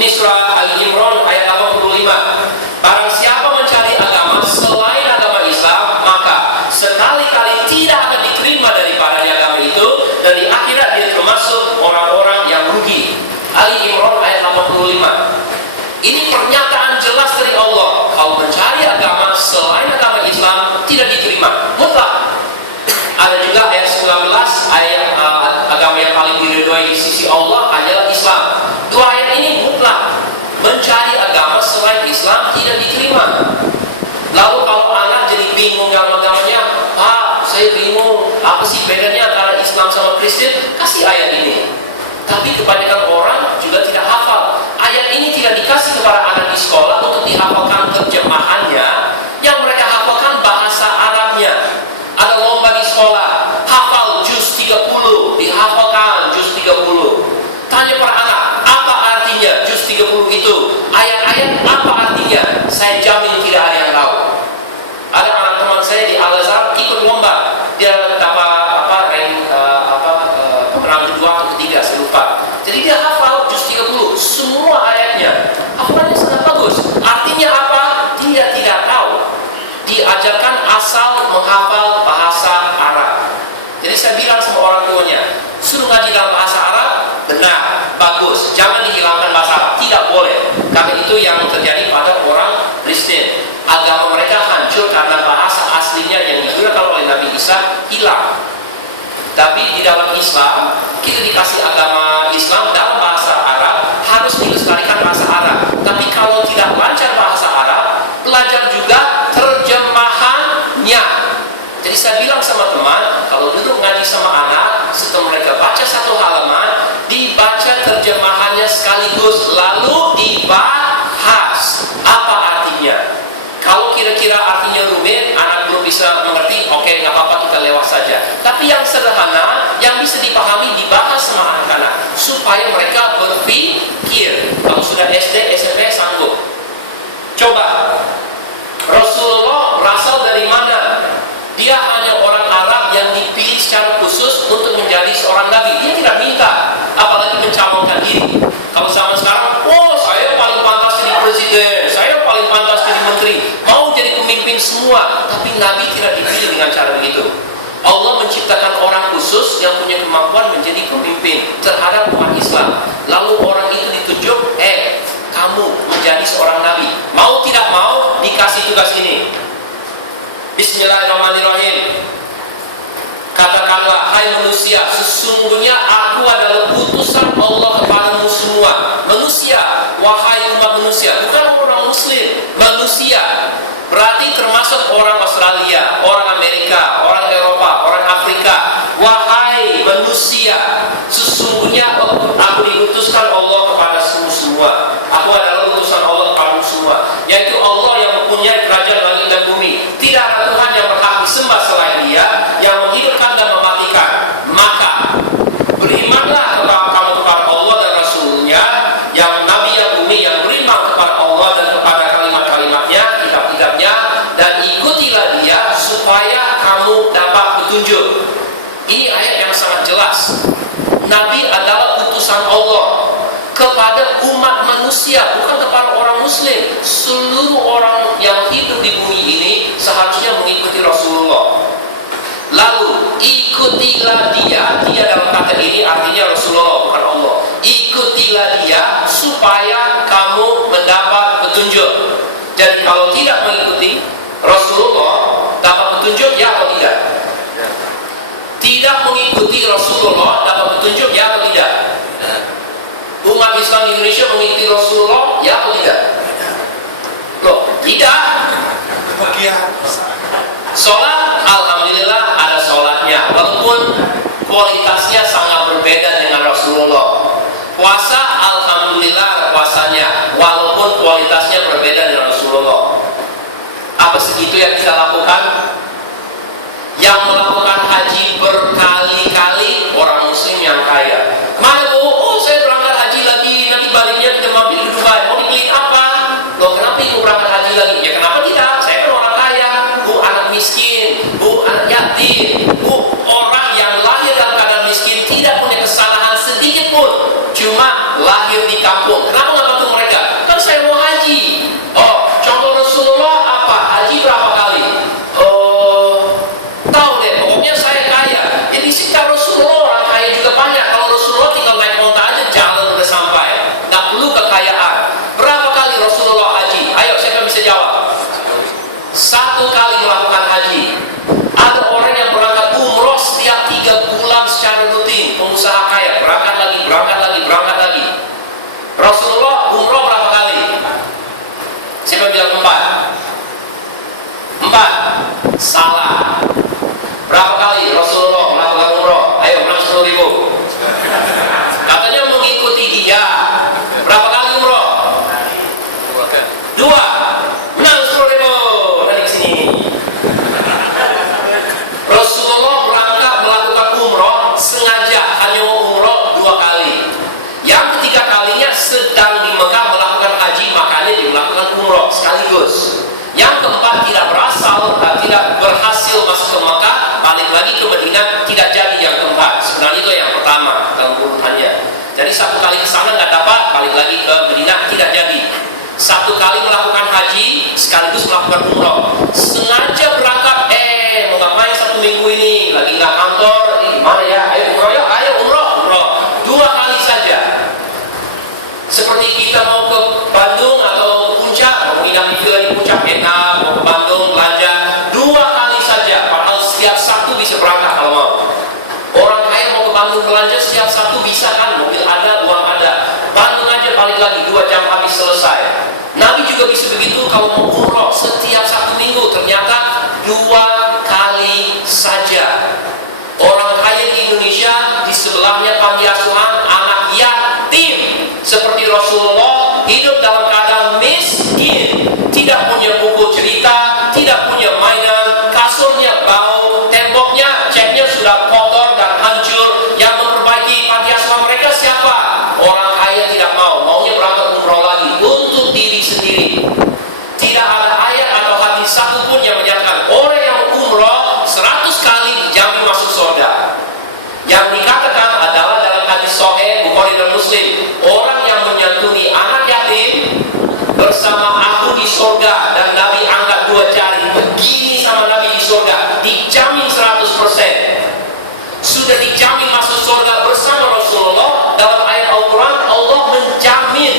Ini surah Al-Imran ayat 85. Barang siapa mencari agama selain agama Islam, maka sekali-kali tidak akan diterima daripadanya agama itu, dan di akhirat dia termasuk orang-orang yang rugi. Ali Imran ayat 85. Ini pernyataan jelas dari Allah. Kalau mencari agama selain agama Islam tidak diterima, mutlak. Ada juga ayat 19, ayat agama yang paling diridhoi di sisi Allah adalah Islam. Dua ayat ini mutlak. Mencari agama selain Islam tidak diterima. Lalu kalau anak jadi bingung dalam agamanya, Pak, saya bingung, apa sih bedanya antara Islam sama Kristen? Kasih ayat ini. Tapi kebanyakan orang juga tidak hafal. Ayat ini tidak dikasih kepada anak di sekolah untuk dihafalkan terjemahannya. Yang mereka hafalkan bahasa Arabnya. Ada lomba di sekolah, hafal juz 30, dihafalkan juz 30. Tanya para anak, apa artinya juz 30 itu? Ayat-ayat apa artinya? Saya jamin tidak ada yang tahu. Ada anak teman saya di Al-Azhar ikut lomba. Dia dapat pemenang kedua atau ketiga, saya lupa. Jadi dia hafal juz Tapi di dalam Islam, kita dikasih agama Islam dalam bahasa Arab, harus dilestarikan bahasa Arab. Tapi kalau tidak lancar bahasa Arab, belajar juga terjemahannya. Jadi saya bilang sama teman, kalau duduk ngaji sama anak, setelah mereka baca satu halaman, dibaca terjemahannya sekaligus, lalu dibahas apa artinya. Kalau kira-kira artinya rumit, anak belum bisa mengerti, oke, nggak apa-apa, kita lewat saja. Tapi yang sederhana, yang bisa dipahami, dibahas sama anak-anak, supaya mereka berpikir. Kalau sudah SD, SMP sanggup. Coba, Rasulullah berasal dari mana? Dia hanya orang Arab yang dipilih secara khusus untuk menjadi seorang nabi. Dia tidak minta, apalagi mencalonkan diri. Kalau zaman sekarang, oh saya paling pantas jadi presiden, saya paling pantas jadi menteri, mau jadi pemimpin semua. Tapi nabi tidak dipilih dengan cara begitu. Allah menciptakan orang khusus yang punya kemampuan menjadi pemimpin terhadap umat Islam. Lalu orang itu ditunjuk, kamu menjadi seorang nabi. Mau tidak mau dikasih tugas ini. Bismillahirrahmanirrahim. Katakanlah, hai manusia, sesungguhnya aku adalah utusan Allah kepadamu semua. Manusia, wahai umat manusia, bukan orang muslim, manusia. Berarti termasuk orang Australia, orang Amerika, orang Eropa, orang Afrika. Wahai manusia, sesungguhnya aku diutuskan Allah kepada semua. Aku adalah utusan Allah kepada semua, yaitu Allah yang mempunyai kerajaan langit dan bumi. Tidak ada Tuhan yang berhak disembah selain Dia, yang menghidupkan dan mematikan. Maka berimanlah kamu kepada Allah dan Rasulnya, yang Nabi yang bumi, yang beriman kepada Allah dan kepada kalimat-kalimatnya, kitab-kitabnya, dan ikutilah Dia supaya kamu dapat petunjuk. Ini ayat yang sangat jelas. Nabi adalah utusan Allah kepada umat manusia, bukan kepada orang muslim. Seluruh orang yang hidup di bumi ini seharusnya mengikuti Rasulullah. Lalu ikutilah dia dalam kata ini artinya Rasulullah, bukan Allah. Ikutilah dia supaya kamu mendapat petunjuk. Jadi kalau tidak mengikuti Rasulullah, dapat petunjuk ya atau tidak? Tidak mengikuti Rasulullah, dapat petunjuk ya atau tidak? Umat Islam Indonesia mengikuti Rasulullah, ya atau tidak? Loh, tidak. Sholat, alhamdulillah ada sholatnya, walaupun kualitasnya sangat berbeda dengan Rasulullah. Puasa, alhamdulillah ada puasanya, walaupun kualitasnya berbeda dengan Rasulullah. Apa segitu yang kita lakukan? Yang melakukan haji berkali-kali orang muslim yang kaya. Mana bu? Oh saya berangkat haji lagi, nanti baliknya kita mampir di Dubai. Mau dibeliin apa? Loh kenapa ibu berangkat haji lagi? Ya kenapa tidak? Saya kan orang kaya. Bu anak miskin, bu anak yatim, bu orang yang lahir dalam keadaan miskin, tidak punya kesalahan sedikit pun, cuma lahir di kampung. Kenapa nggak bantu mereka? Kan saya mau haji. Oh contoh Rasulullah apa? Haji berapa kali? Tahu deh, pokoknya saya kaya. Jadi sekitar Rasulullah orang kaya juga banyak. Kalau Rasulullah tinggal naik onta aja jalan udah sampai, nggak perlu kekayaan. Berapa kali Rasulullah haji? Ayo siapa bisa jawab? 1 kali melakukan haji. Ada orang yang berangkat umroh setiap 3 bulan secara rutin, pengusaha kaya, berangkat lagi, berangkat lagi, berangkat lagi. Rasulullah umroh berapa kali? Siapa bilang 4? 4? Salah. Berapa kali Rasulullah melakukan umroh? Ayo menang 10.000. Katanya mengikuti dia. Berapa kali umroh? 2. Menang 10.000. Dari sini. Rasulullah berangkat melakukan umroh sengaja hanya mau umroh 2 kali. Yang ketiga kalinya sedang di Mekah melakukan haji, makanya dia melakukan umroh sekaligus. Yang keempat tidak berhasil masuk ke Mekah, balik lagi ke Madinah, tidak jadi yang keempat. Sebenarnya itu yang pertama dalam urutannya. Jadi 1 kali ke sana nggak dapat, balik lagi ke Madinah, tidak jadi. 1 kali melakukan haji sekaligus melakukan umroh. Sengaja berangkat, mau ngapain 1 minggu ini? Lagi nggak kantor, gimana ya? Ayo umroh ya, ayo umroh. 2 kali saja. Seperti kita mau ke Bandung atau ke Puncak, mau nginap di villa di Puncak enak, mau ke Bandung belanja 2 kali saja. Padahal setiap Sabtu bisa berangkat kalau mau. Orang kaya balik lagi 2 jam habis selesai. Nabi juga bisa begitu kalau mau umroh setiap 1 minggu. Ternyata 2 kali saja. Orang kaya di Indonesia, di sebelahnya panti asuhan anak yatim. Seperti Rasulullah hidup dalam keadaan miskin, tidak punya buku cerita, tidak punya mainan, kasurnya bau, temboknya catnya sudah kotor dan hancur. Yang memperbaiki panti asuhan mereka siapa? Orang kaya tidak mau, maunya berangkat umroh lagi untuk diri sendiri. Tidak ada ayat atau hadis satu pun yang menyatakan orang yang umroh 100 kali dijamin masuk surga. Yang dikatakan adalah dalam hadis Sahih Bukhari dan Muslim, orang yang menyantuni anak yatim bersama aku di surga, dan Nabi angkat 2 jari begini sama Nabi di surga, dijamin 100%. Sudah dijamin masuk surga bersama Rasulullah. Dalam ayat Al-Quran Allah menjamin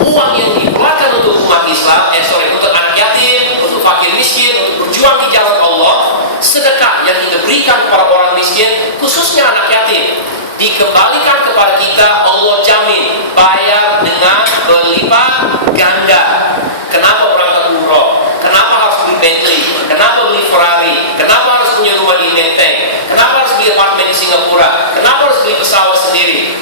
uang yang dikeluarkan untuk umat Islam, untuk anak yatim, untuk fakir miskin, untuk berjuang di jalan Allah, sedekah yang kita berikan kepada orang miskin, khususnya anak yatim, dikembalikan kepada kita. Allah jamin bayar dengan berlipat ganda. Kenapa berangkat umroh? Kenapa harus beli Bentley? Kenapa beli Ferrari? Kenapa harus punya rumah di Menteng? Kenapa harus beli apartemen di Singapura? Kenapa harus beli pesawat sendiri?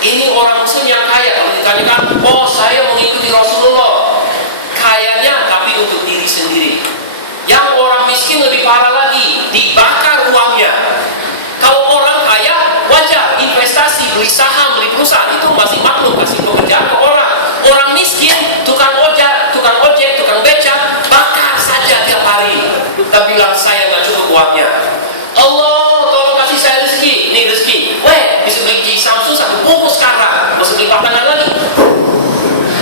Ini orang muslim yang kaya. Kalau ditanyakan, oh saya mengikuti Rasulullah, kayanya tapi untuk diri sendiri. Yang orang miskin lebih parah lagi, dibakar uangnya. Kalau orang kaya wajar investasi, beli saham, beli perusahaan, itu masih maklum, kasih pekerjaan ke orang. Orang miskin, tukang ojek, tukang becak, bakar saja tiap hari. Kita bilang saya nggak cukup uangnya. Allah tolong kasih saya rezeki. Ini rezeki. Weh, bisa beli G Samsung 1 bungkus sekarang, mesti beli patangan lagi.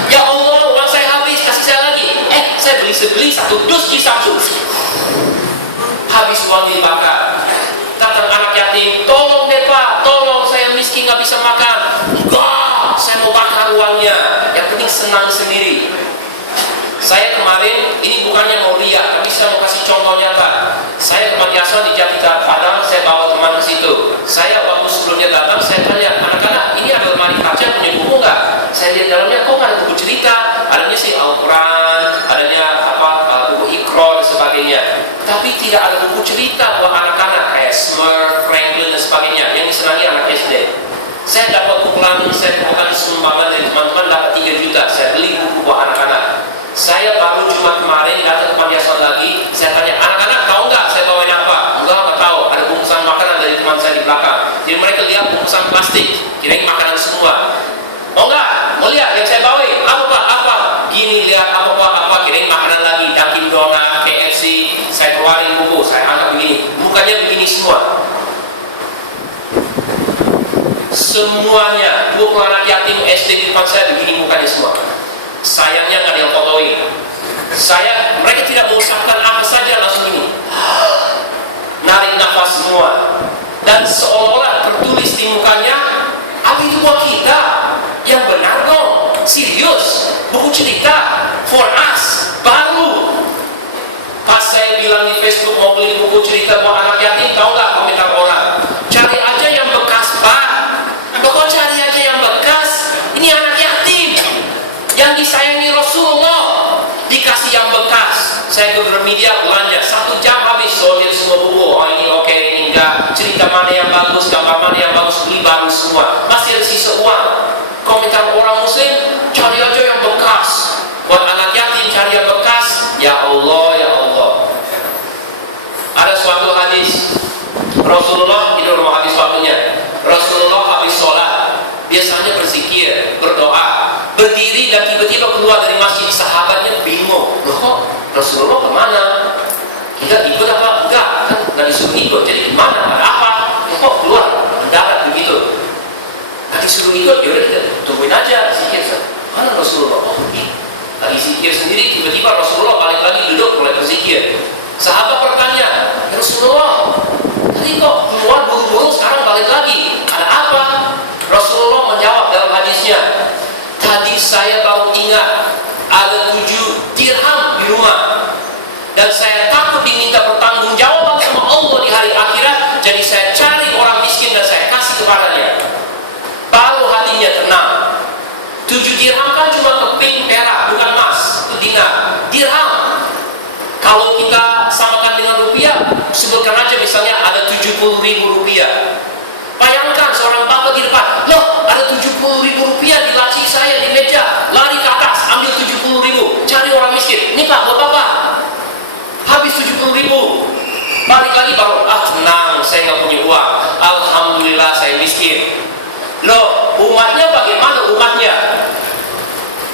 Ya Allah, uang saya habis, kasih saya lagi. Saya beli 1 dus G Samsung. Habis uang dibakar. Datang anak yatim, tolong deh Pak, tolong saya miskin nggak bisa makan. Enggak, saya mau bakar uangnya. Yang penting senang sendiri. Saya kemarin, ini bukannya mau riak, tapi saya mau kasih contoh nyata. Saya ke panti asuhan di Jakarta Padang, saya bawa teman ke situ. Saya waktu sebelumnya datang, saya tanya, anak-anak, ini ada lemari kaca punya buku nggak? Saya lihat dalamnya, kok nggak ada buku cerita? Adanya sih Al-Quran, adanya buku Iqra dan sebagainya. Tapi tidak ada buku cerita buat anak-anak kayak Smurf, Franklin dan sebagainya yang disenangi anak SD. Saya dapat pukulan, saya dapatkan sumbangan dari teman-teman, dapat 3 juta. Saya beli buku buat anak-anak. Saya baru Jumat kemarin datang ke panti asuhan lagi. Saya tanya, anak-anak tahu nggak saya bawain apa? Nggak tahu. Ada bungkusan makanan dari teman saya di belakang. Jadi mereka lihat bungkusan plastik, kirain makanan semua. Mau nggak? Mau lihat yang saya bawain? Apa Pak? Apa? Gini, lihat apa kirain makanan lagi. Dunkin Donut, KFC. Saya keluarin buku, saya angkat begini. Mukanya begini semua. Semuanya 20 anak yatim SD di depan saya begini mukanya semua. Sayangnya nggak ada yang fotoin. Mereka tidak mengucapkan apa saja, langsung ini narik nafas semua, dan seolah-olah tertulis di mukanya, apa itu buat kita? Yang benar dong, serius, buku cerita for us, baru. Pas saya bilang di Facebook mau beli buku cerita buat anak yatim, tahu nggak komentar orang? Cari aja yang bekas Pak. Kok cari aja yang bekas? Ini anak yatim yang disayangi Rasulullah, dikasih yang bekas. Saya ke Gramedia belanja 1 jam habis, lihat semua buku. Oh ini oke, ini enggak. Cerita mana yang bagus, gambar mana yang bagus, beli baru semua. Masih ada sisa uang. Komentar orang muslim, cari aja yang bekas. Buat anak yatim cari yang bekas. Ya Allah, ya Allah. Ada suatu hadis Rasulullah, ini udah habis waktunya. Rasulullah habis sholat biasanya berzikir, berdoa, berdiri, dan tiba-tiba keluar dari masjid. Sahabatnya bingung, loh Rasulullah kemana? Kita ikut apa? Enggak, kan nggak disuruh ikut. Jadi gimana? Ada apa? Kok keluar mendarat begitu? Nggak disuruh ikut, yaudah kita tungguin aja zikir. Mana Rasulullah? Oh ini lagi zikir sendiri, tiba-tiba Rasulullah balik lagi duduk mulai berzikir. Sahabat bertanya, Rasulullah tadi kok keluar buru-buru, sekarang balik lagi, ada apa? Rasulullah menjawab dalam hadisnya, tadi saya baru ingat ada 7 dirham di rumah, dan saya takut diminta pertanggungjawaban sama Allah di hari akhirat. Jadi saya cari orang miskin dan saya kasih kepadanya. Baru hatinya tenang. 7 dirham kan cuma keping perak, bukan emas. Itu dinar. Dirham. Kalau kita samakan dengan rupiah, sebutkan aja misalnya ada 70.000 rupiah. Bayangkan seorang bapak di depan, loh ada 70.000 rupiah di laci saya di meja, lari ke atas, ambil 70.000, cari orang miskin. Ini Pak, buat Bapak. Habis 70.000. Balik lagi baru, tenang, saya nggak punya uang. Alhamdulillah saya miskin. Loh, umatnya bagaimana umatnya?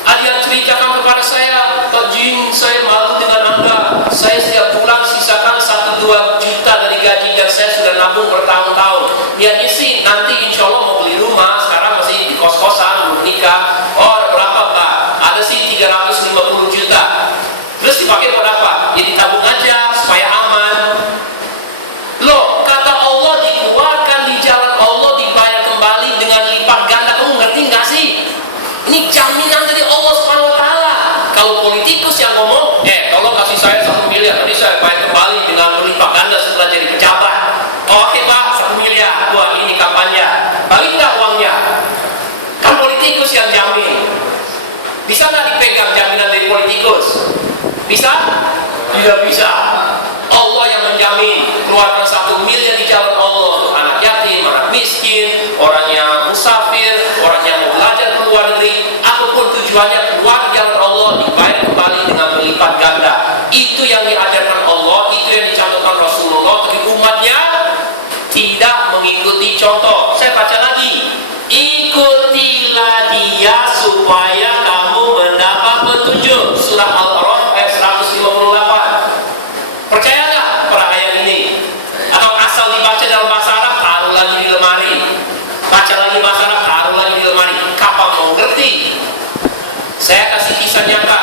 Ada yang ceritakan kepada saya, Pak Jin, saya malu dengan Anda. Saya setiap bulan sisakan 1-2 juta dari gaji dan saya sudah nabung bertahun-tahun. Niatnya sih nanti insya Allah mau beli rumah, sekarang masih di kos-kosan, belum nikah. Oh, berapa Pak? Ada sih 350 juta. Terus dipakai buat apa? Ya ditabung aja supaya aman. Loh, kata Allah dikeluarkan di jalan Allah dibayar kembali dengan lipat ganda. Kamu ngerti nggak sih? Ini jaminan dari Allah Subhanahu Wa Taala. Kalau politikus yang ngomong, tolong kasih saya 1 miliar, nanti saya bayar kembali dengan berlipat ganda setelah jadi pejabat. Oke Pak, 1 miliar. Wah ini kampanye. Balik nggak uangnya? Kan politikus yang jamin. Bisa nggak dipegang jaminan dari politikus? Bisa? Tidak bisa. Allah yang menjamin. Keluarkan 1 miliar di jalan Allah untuk anak yatim, anak miskin, orang yang musafir, orang yang mau belajar ke luar negeri, apapun tujuannya, keluar di jalan Allah dibayar kembali dengan berlipat ganda. Itu yang diajarkan Allah, itu yang dicantumkan Rasulullah, tapi umatnya tidak mengikuti contoh. Saya baca lagi, ikutilah dia supaya kamu mendapat petunjuk. Surah Al-A'raf ayat 158. Percaya nggak pada ayat ini? Atau asal dibaca dalam bahasa Arab, taruh lagi di lemari. Baca lagi bahasa Arab, taruh lagi di lemari. Kapan mau ngerti? Saya kasih kisah nyata.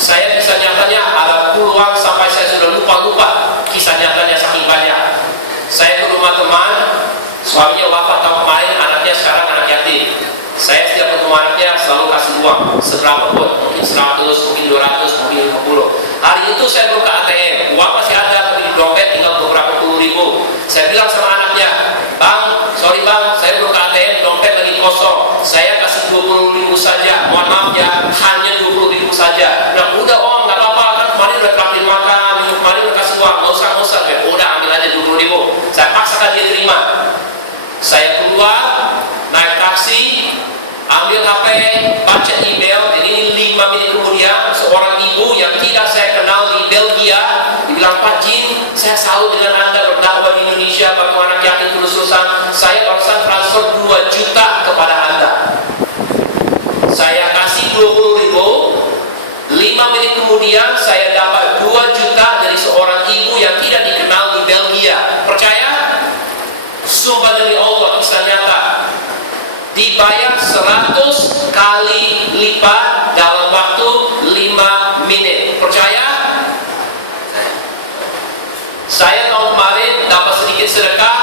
Saya kisah nyatanya ada puluhan sampai saya sudah lupa kisah nyatanya saking banyak. Saya ke rumah teman, suaminya wafat tahun kemarin, anaknya sekarang anak yatim. Saya setiap ketemu anaknya selalu kasih uang seberapa pun, mungkin 100, mungkin 200, mungkin 50. Hari itu saya buka ATM, uang masih ada tapi di dompet tinggal beberapa puluh ribu. Saya bilang sama anaknya, Bang, sorry Bang, saya buka ATM, dompet lagi kosong. Saya kasih 20.000 saja, mohon maaf ya, hanya 20.000 saja. Nah udah Om, nggak apa-apa, kan kemarin udah traktir makan, minggu kemarin udah kasih uang, nggak usah, ya udah ambil aja 20.000. Saya paksakan dia terima. Saya keluar, naik taksi, ambil HP, baca email. Jadi ini 5 menit kemudian seorang ibu yang tidak saya kenal di Belgia dibilang, Pak Jin, saya salut dengan Anda berdakwah di Indonesia, bantu anak yatim terus-terusan. Saya barusan transfer 2 juta kepada Anda. Saya kasih 20.000. 5 menit kemudian saya dapat 2 juta dari seorang ibu yang tidak dikenal di Belgia. Percaya? Sumpah dari Allah, kisah nyata. Dibayar 100 kali lipat dalam waktu 5 menit. Percaya? Saya tahun kemarin dapat sedikit sedekah.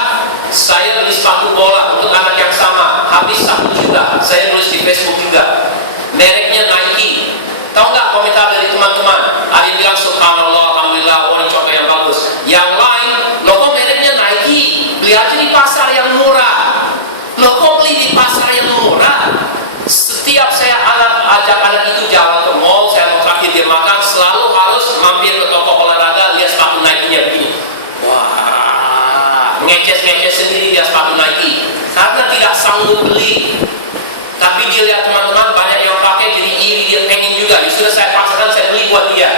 Saya beli sepatu bola untuk anak yang sama, habis 1 juta. Saya tulis di Facebook juga. Mereknya Nike. Tahu nggak komentar dari teman-teman? Ada yang bilang subhanallah, alhamdulillah, ini contoh yang bagus. Yang lain, loh kok mereknya Nike? Beli aja di pasar yang murah. Loh kok beli di pasar yang murah? Setiap saya ajak anak itu jalan ke mall, saya mau traktir dia makan, selalu harus mampir ke toko olahraga, lihat sepatu Nike-nya begini. Wah, ngeces sendiri dia sepatu Nike. Karena tidak sanggup beli. Tapi dia lihat teman-teman banyak yang pakai, jadi iri, dia pengen juga. Sudah saya paksakan, saya beli buat dia.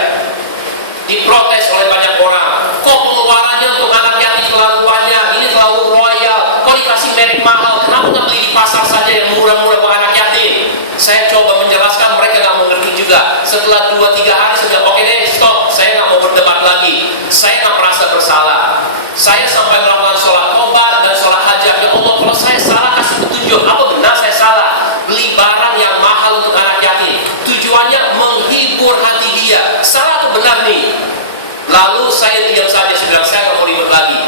Diprotes oleh banyak orang. Kok pengeluarannya untuk anak yatim terlalu banyak, ini terlalu royal. Kok dikasih merek mahal, kenapa nggak beli di pasar saja yang murah-murah buat anak yatim? Saya coba menjelaskan, mereka nggak mau ngerti juga. Setelah 2-3 hari sudah oke deh, stop. Saya nggak mau berdebat lagi. Saya nggak merasa bersalah. Saya sampai melakukan sholat tobat dan sholat hajat. Ya Allah, kalau saya salah kasih petunjuk. Apa benar saya salah? Beli barang yang mahal untuk anak yatim, tujuannya menghibur hati dia. Salah atau benar nih? Lalu saya diam saja, saya nggak mau ribet lagi.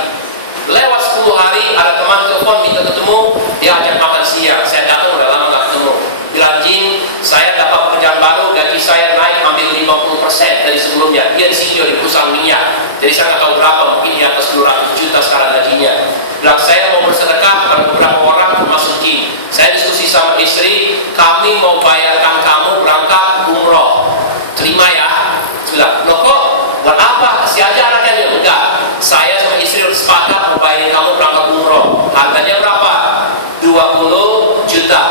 Lewat 10 hari ada teman telepon minta ketemu, dia ajak makan siang. Saya datang udah lama nggak ketemu. Bilang, Jin, saya dapat pekerjaan baru, gaji saya naik hampir 50%. 30% dari sebelumnya. Dia di CEO di perusahaan minyak. Jadi saya nggak tahu berapa, mungkin di atas 200 juta sekarang gajinya. Bilang, saya mau bersedekah kepada beberapa orang termasuk Jin. Saya diskusi sama istri, kami mau bayarkan kamu berangkat umroh. Terima ya? Bilang, loh kok? Buat apa? Kasih aja anaknya. Enggak. Saya sama istri sepakat mau bayarin kamu berangkat umroh. Harganya berapa? 20 juta.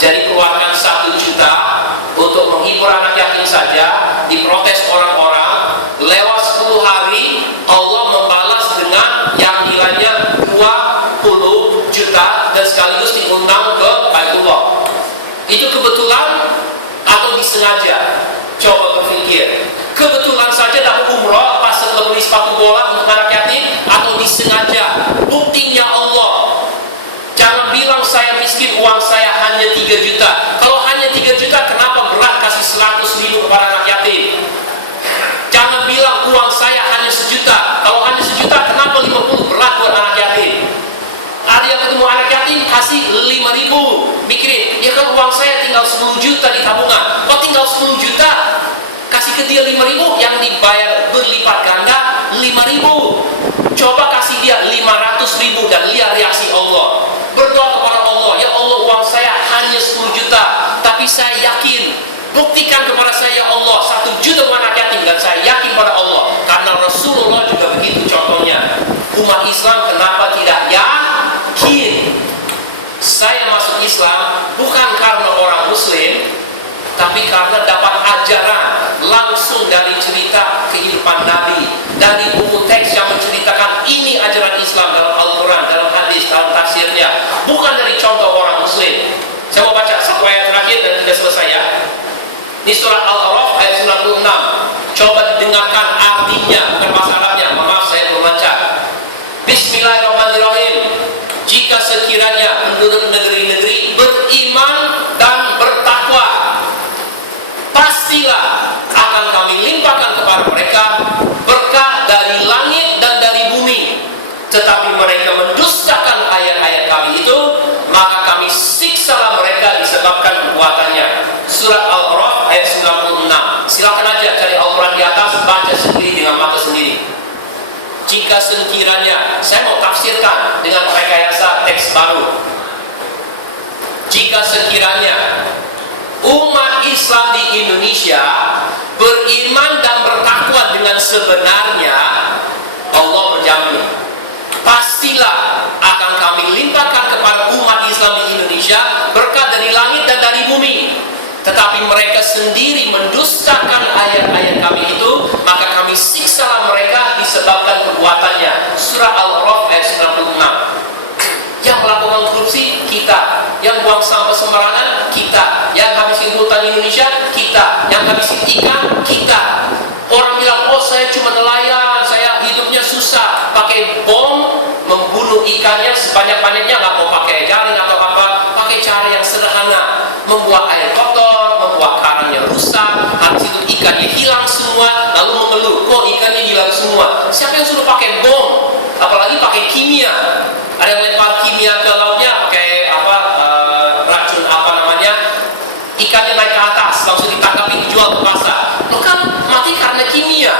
Jadi keluarkan 1 juta untuk menghibur anak yatim saja. Diprotes orang-orang. Lewat 10 hari Allah membalas dengan yang nilainya 20 juta dan sekaligus diundang ke Baitullah. Itu kebetulan atau disengaja? Coba berpikir. Kebetulan saja dapat umroh pas setelah beli sepatu bola untuk anak yatim, atau disengaja? Buktinya Allah. Jangan bilang saya miskin, uang saya hanya 3 juta. Kalau hanya 3 juta, kenapa berat kasih 100 ribu kepada anak yatim? Jangan bilang uang saya hanya 1 juta. Kalau hanya 1 juta, kenapa 50 berat buat anak yatim? Ada yang ketemu anak yatim kasih 5 ribu. Mikirin, ya kan uang saya tinggal 10 juta di tabungan. Kok tinggal 10 juta? Kasih ke dia 5 ribu, yang dibayar berlipat ganda 5 ribu. Coba kasih dia 500 ribu dan lihat reaksi Allah. Berdoa kepada Allah, ya Allah, uang saya hanya 10 juta, tapi saya yakin, buktikan kepada saya ya Allah 1 juta buat anak yatim, dan saya yakin pada Allah. Karena Rasulullah juga begitu contohnya. Umat Islam kenapa tidak yakin? Saya masuk Islam bukan karena orang Muslim, tapi karena dapat ajaran langsung dari cerita kehidupan Nabi, dari buku teks yang menceritakan ini ajaran Islam dalam Al-Quran, dalam hadis, dalam tafsirnya, bukan dari contoh orang Muslim. Saya mau baca satu ayat terakhir dan sudah selesai ya. Ini surat Al-A'raf ayat 96. Coba didengarkan artinya, bukan bahasa Arabnya. Maaf, saya belum lancar. Bismillahirrahmanirrahim. Jika sekiranya penduduk negeri-negeri beriman dan bertakwa, pastilah akan kami limpahkan kepada mereka berkah dari langit dan dari bumi. Tetapi mereka mendustakan ayat-ayat kami itu, maka kami siksalah mereka disebabkan perbuatannya. Surat Al-A'raf ayat 96. Silakan aja cari Al-Quran di atas, baca sendiri dengan mata sendiri. Jika sekiranya, saya mau tafsirkan dengan rekayasa teks baru. Jika sekiranya umat Islam di Indonesia beriman dan bertakwa dengan sebenarnya, Allah berjamin, pastilah akan kami limpahkan kepada umat Islam di Indonesia berkat dari langit dan dari bumi. Tetapi mereka sendiri mendustakan ayat-ayat kami itu, maka kami siksalah mereka disebabkan perbuatannya. Surah Al-A'raf ayat 96. Yang melakukan korupsi, kita. Yang buang sampah sembarangan, kita. Yang habisin hutan Indonesia, kita. Yang habisin ikan, kita. Orang bilang, oh saya cuma nelayan, saya hidupnya susah, pakai bom membunuh ikannya sebanyak-banyaknya, nggak mau pakai jaring atau apa, pakai cara yang sederhana, membuat air kotor, membuat karangnya rusak, habis itu ikannya hilang semua, lalu mengeluh, kok ikannya hilang semua? Siapa yang suruh pakai bom? Apalagi pakai kimia? Ada yang lempar kimia ke lautnya, pakai apa, racun apa namanya, ikannya naik ke atas, langsung ditangkapin, dijual ke pasar. Lo kan mati karena kimia.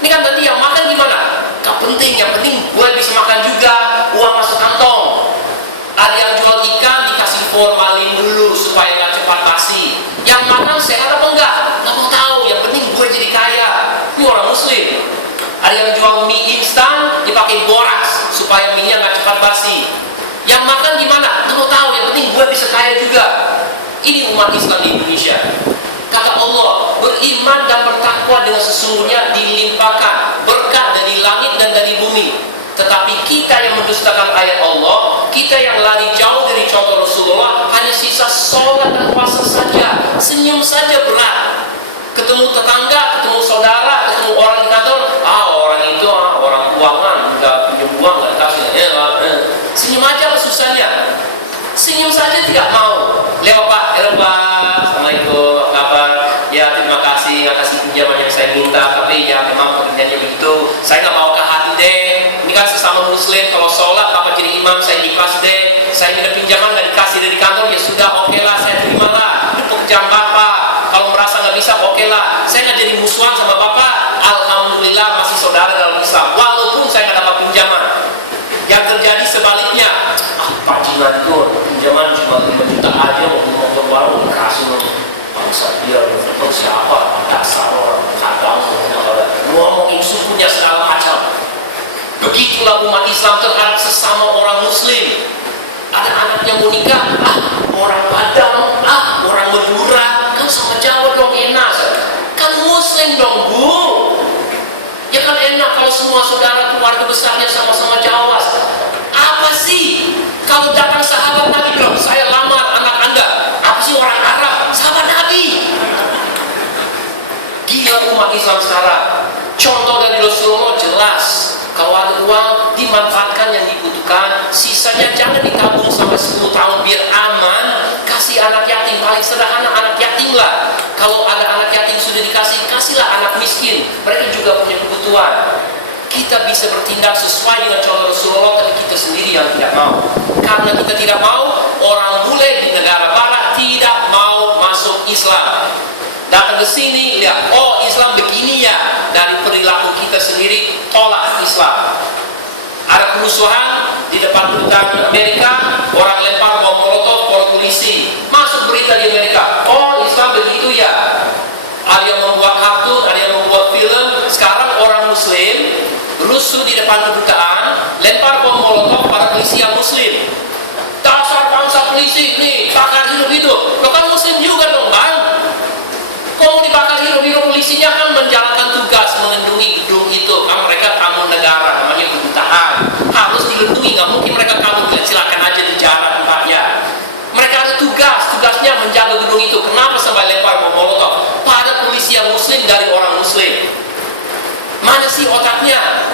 Ini kan tadi yang makan gimana? Gak penting, yang penting gue bisa makan juga, uang masuk kantong. Ada yang jual ikan dikasih formalin dulu supaya gak cepat basi. Yang makan sehat apa enggak? Gak mau tahu, yang penting gue jadi kaya. Ini orang Muslim. Ada yang jual mie instan dipakai boraks supaya mie-nya gak cepat basi. Yang makan gimana? Gak mau tahu, yang penting gue bisa kaya juga. Ini umat Islam di Indonesia. Kata Allah, beriman dan bertakwa dengan sesungguhnya dilimpahkan berkat dari langit dan dari bumi. Tetapi kita yang mendustakan ayat Allah, kita yang lari jauh dari contoh Rasulullah, hanya sisa sholat dan puasa saja, senyum saja berat. Ketemu tetangga, ketemu saudara, ketemu orang di kantor, orang itu orang keuangan, nggak pinjam uang, nggak kasih, senyum aja apa susahnya? Senyum saja tidak mau. Lewat Pak, Assalamualaikum, apa kabar? Ya terima kasih, nggak kasih pinjaman yang saya minta, tapi ya memang pekerjaannya begitu. Saya nggak mau ke hati deh. Ini kan sesama Muslim, kalau sholat Bapak jadi imam, saya ikhlas deh. Saya minta pinjaman nggak dikasih dari kantor, ya sudah, oke lah, saya terima lah. Itu pekerjaan Bapak. Kalau merasa nggak bisa, oke lah. Saya nggak jadi musuhan sama Bapak, alhamdulillah masih saudara dalam Islam. Walaupun saya nggak dapat pinjaman. Yang terjadi sebaliknya, Pak Jinan itu pinjaman cuma 5 juta aja, motor baru dikasih bangsa dia, siapa? Dasar orang kadang ngomongin sukunya segala macam. Begitulah umat Islam terhadap sesama orang Muslim. Ada anaknya mau nikah, orang Padang, orang Madura, kan sama Jawa dong enak. Kan Muslim dong Bu. Ya kan enak kalau semua saudara keluarga besarnya sama-sama Jawa. Apa sih? Kalau datang sahabat Nabi bilang, saya lamar anak Anda. Apa sih orang Arab? Sahabat Nabi. Gila umat Islam sekarang. Contoh dari Rasulullah jelas. Kalau ada uang, dimanfaatkan yang dibutuhkan. Sisanya jangan ditabung sampai 10 tahun biar aman. Kasih anak yatim, paling sederhana anak yatim lah. Kalau ada anak yatim sudah dikasih, kasihlah anak miskin. Mereka juga punya kebutuhan. Kita bisa bertindak sesuai dengan contoh Rasulullah, tapi kita sendiri yang tidak mau. Karena kita tidak mau, orang bule di negara barat tidak mau masuk Islam. Datang ke sini, lihat, oh Islam begini ya. Dari perilaku kita sendiri, tolak Islam. Ada kerusuhan di depan kedutaan Amerika, orang lempar bom molotov ke polisi. Masuk berita di Amerika, oh Islam begitu ya. Ada yang membuat kartun, ada yang membuat film. Sekarang orang Muslim rusuh di depan kedutaan, lempar bom molotov pada polisi yang Muslim. Dasar bangsa polisi, nih, bakar hidup-hidup. Lo kan Muslim juga dong bang. Kok mau dibakar hidup-hidup, polisinya kan menjalankan tugas melindungi gedung itu. Kan mereka tamu negara, namanya kedutaan. Harus dilindungi, nggak mungkin mereka kabur, silakan aja di jalan tempatnya. Mereka ada tugas, tugasnya menjaga gedung itu. Kenapa sampai lempar bom molotov pada polisi yang Muslim dari orang Muslim? Mana sih otaknya?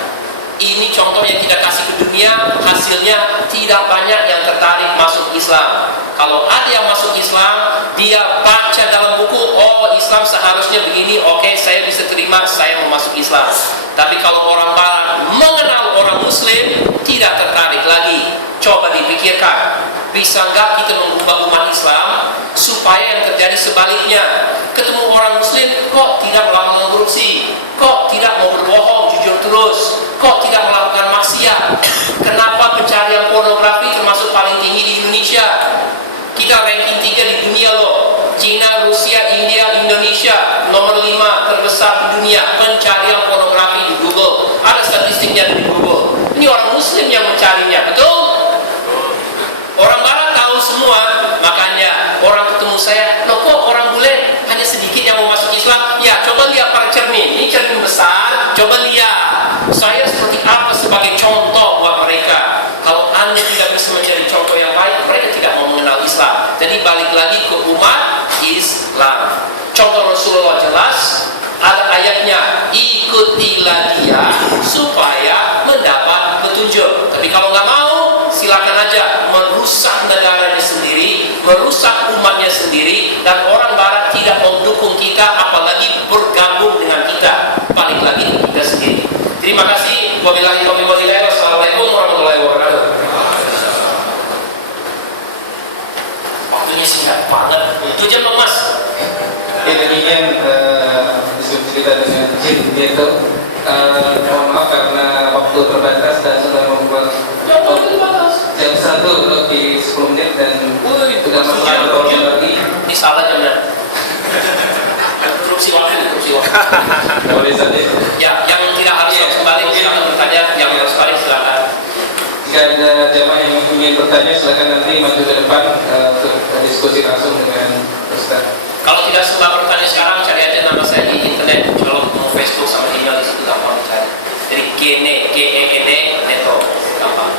Ini contoh yang kita kasih ke dunia, hasilnya tidak banyak yang tertarik masuk Islam. Kalau ada yang masuk Islam, dia baca dalam buku, oh Islam seharusnya begini, oke, saya bisa terima, saya mau masuk Islam. Tapi kalau orang barat mengenal orang Muslim, tidak tertarik lagi. Coba dipikirkan, bisa nggak kita mengubah umat Islam supaya yang terjadi sebaliknya? Ketemu orang Muslim, kok tidak melakukan korupsi, kok tidak mau berbohong, jujur terus, kok tidak melakukan maksiat. Kenapa pencarian pornografi termasuk paling tinggi di Indonesia? Kita ranking 3 di dunia loh. Cina, Rusia, India, Indonesia nomor 5 terbesar di dunia pencarian pornografi di Google. Ada statistiknya di Google. Ini orang Muslim yang mencarinya, betul? Orang barat tahu semua. Makanya orang ketemu saya, loh kok orang bule hanya sedikit yang mau masuk Islam? Ya coba lihat pada cermin. Ini cermin besar, coba lihat saya seperti apa sebagai contoh buat mereka. Kalau Anda tidak bisa menjadi contoh yang baik, mereka tidak mau mengenal Islam. Jadi balik lagi ke umat Islam. Contoh Rasulullah jelas, ada ayatnya, ikutilah dia supaya mendapat petunjuk. Tapi kalau nggak mau, silakan aja merusak negaranya sendiri, merusak umatnya sendiri, dan orang barat tidak mau dukung kita, apalagi bergabung dengan kita. Balik lagi ke kita sendiri. Terima kasih. Wabillahi taufiq wal hidayah. Wassalamualaikum warahmatullahi wabarakatuh. Waktunya singkat banget. 7 jam dong Mas. Ya demikian diskusi kita dengan Jin yaitu mohon maaf karena waktu terbatas dan sudah membuat jam 1 untuk di 10 menit dan sudah masuk lagi. Ini salah jamnya. Interupsi waktu. Boleh saja. Ya, yang tidak harus kembali silakan bertanya, yang harus balik silakan. Jika ada jamaah yang ingin bertanya silakan nanti maju ke depan untuk diskusi langsung dengan Ustaz. Kalau tidak sempat bertanya sekarang, cari aja nama saya di internet. Kalau mau Facebook sama email di situ gampang dicari. Jadi GENE Neto gampang.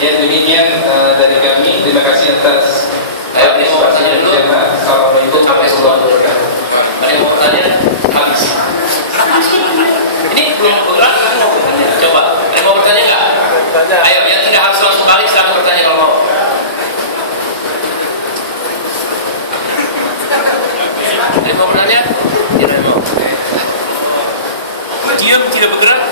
Ya demikian dari kami. Terima kasih atas partisipasinya dulu. Assalamualaikum warahmatullahi wabarakatuh. Ada yang mau bertanya? Habis. Ini belum bergerak, mau bertanya? Coba. Ada yang mau bertanya nggak? Ayo, yang tidak harus langsung balik, silakan bertanya kalau mau. Ada yang mau bertanya? Tidak mau. Diam, tidak bergerak.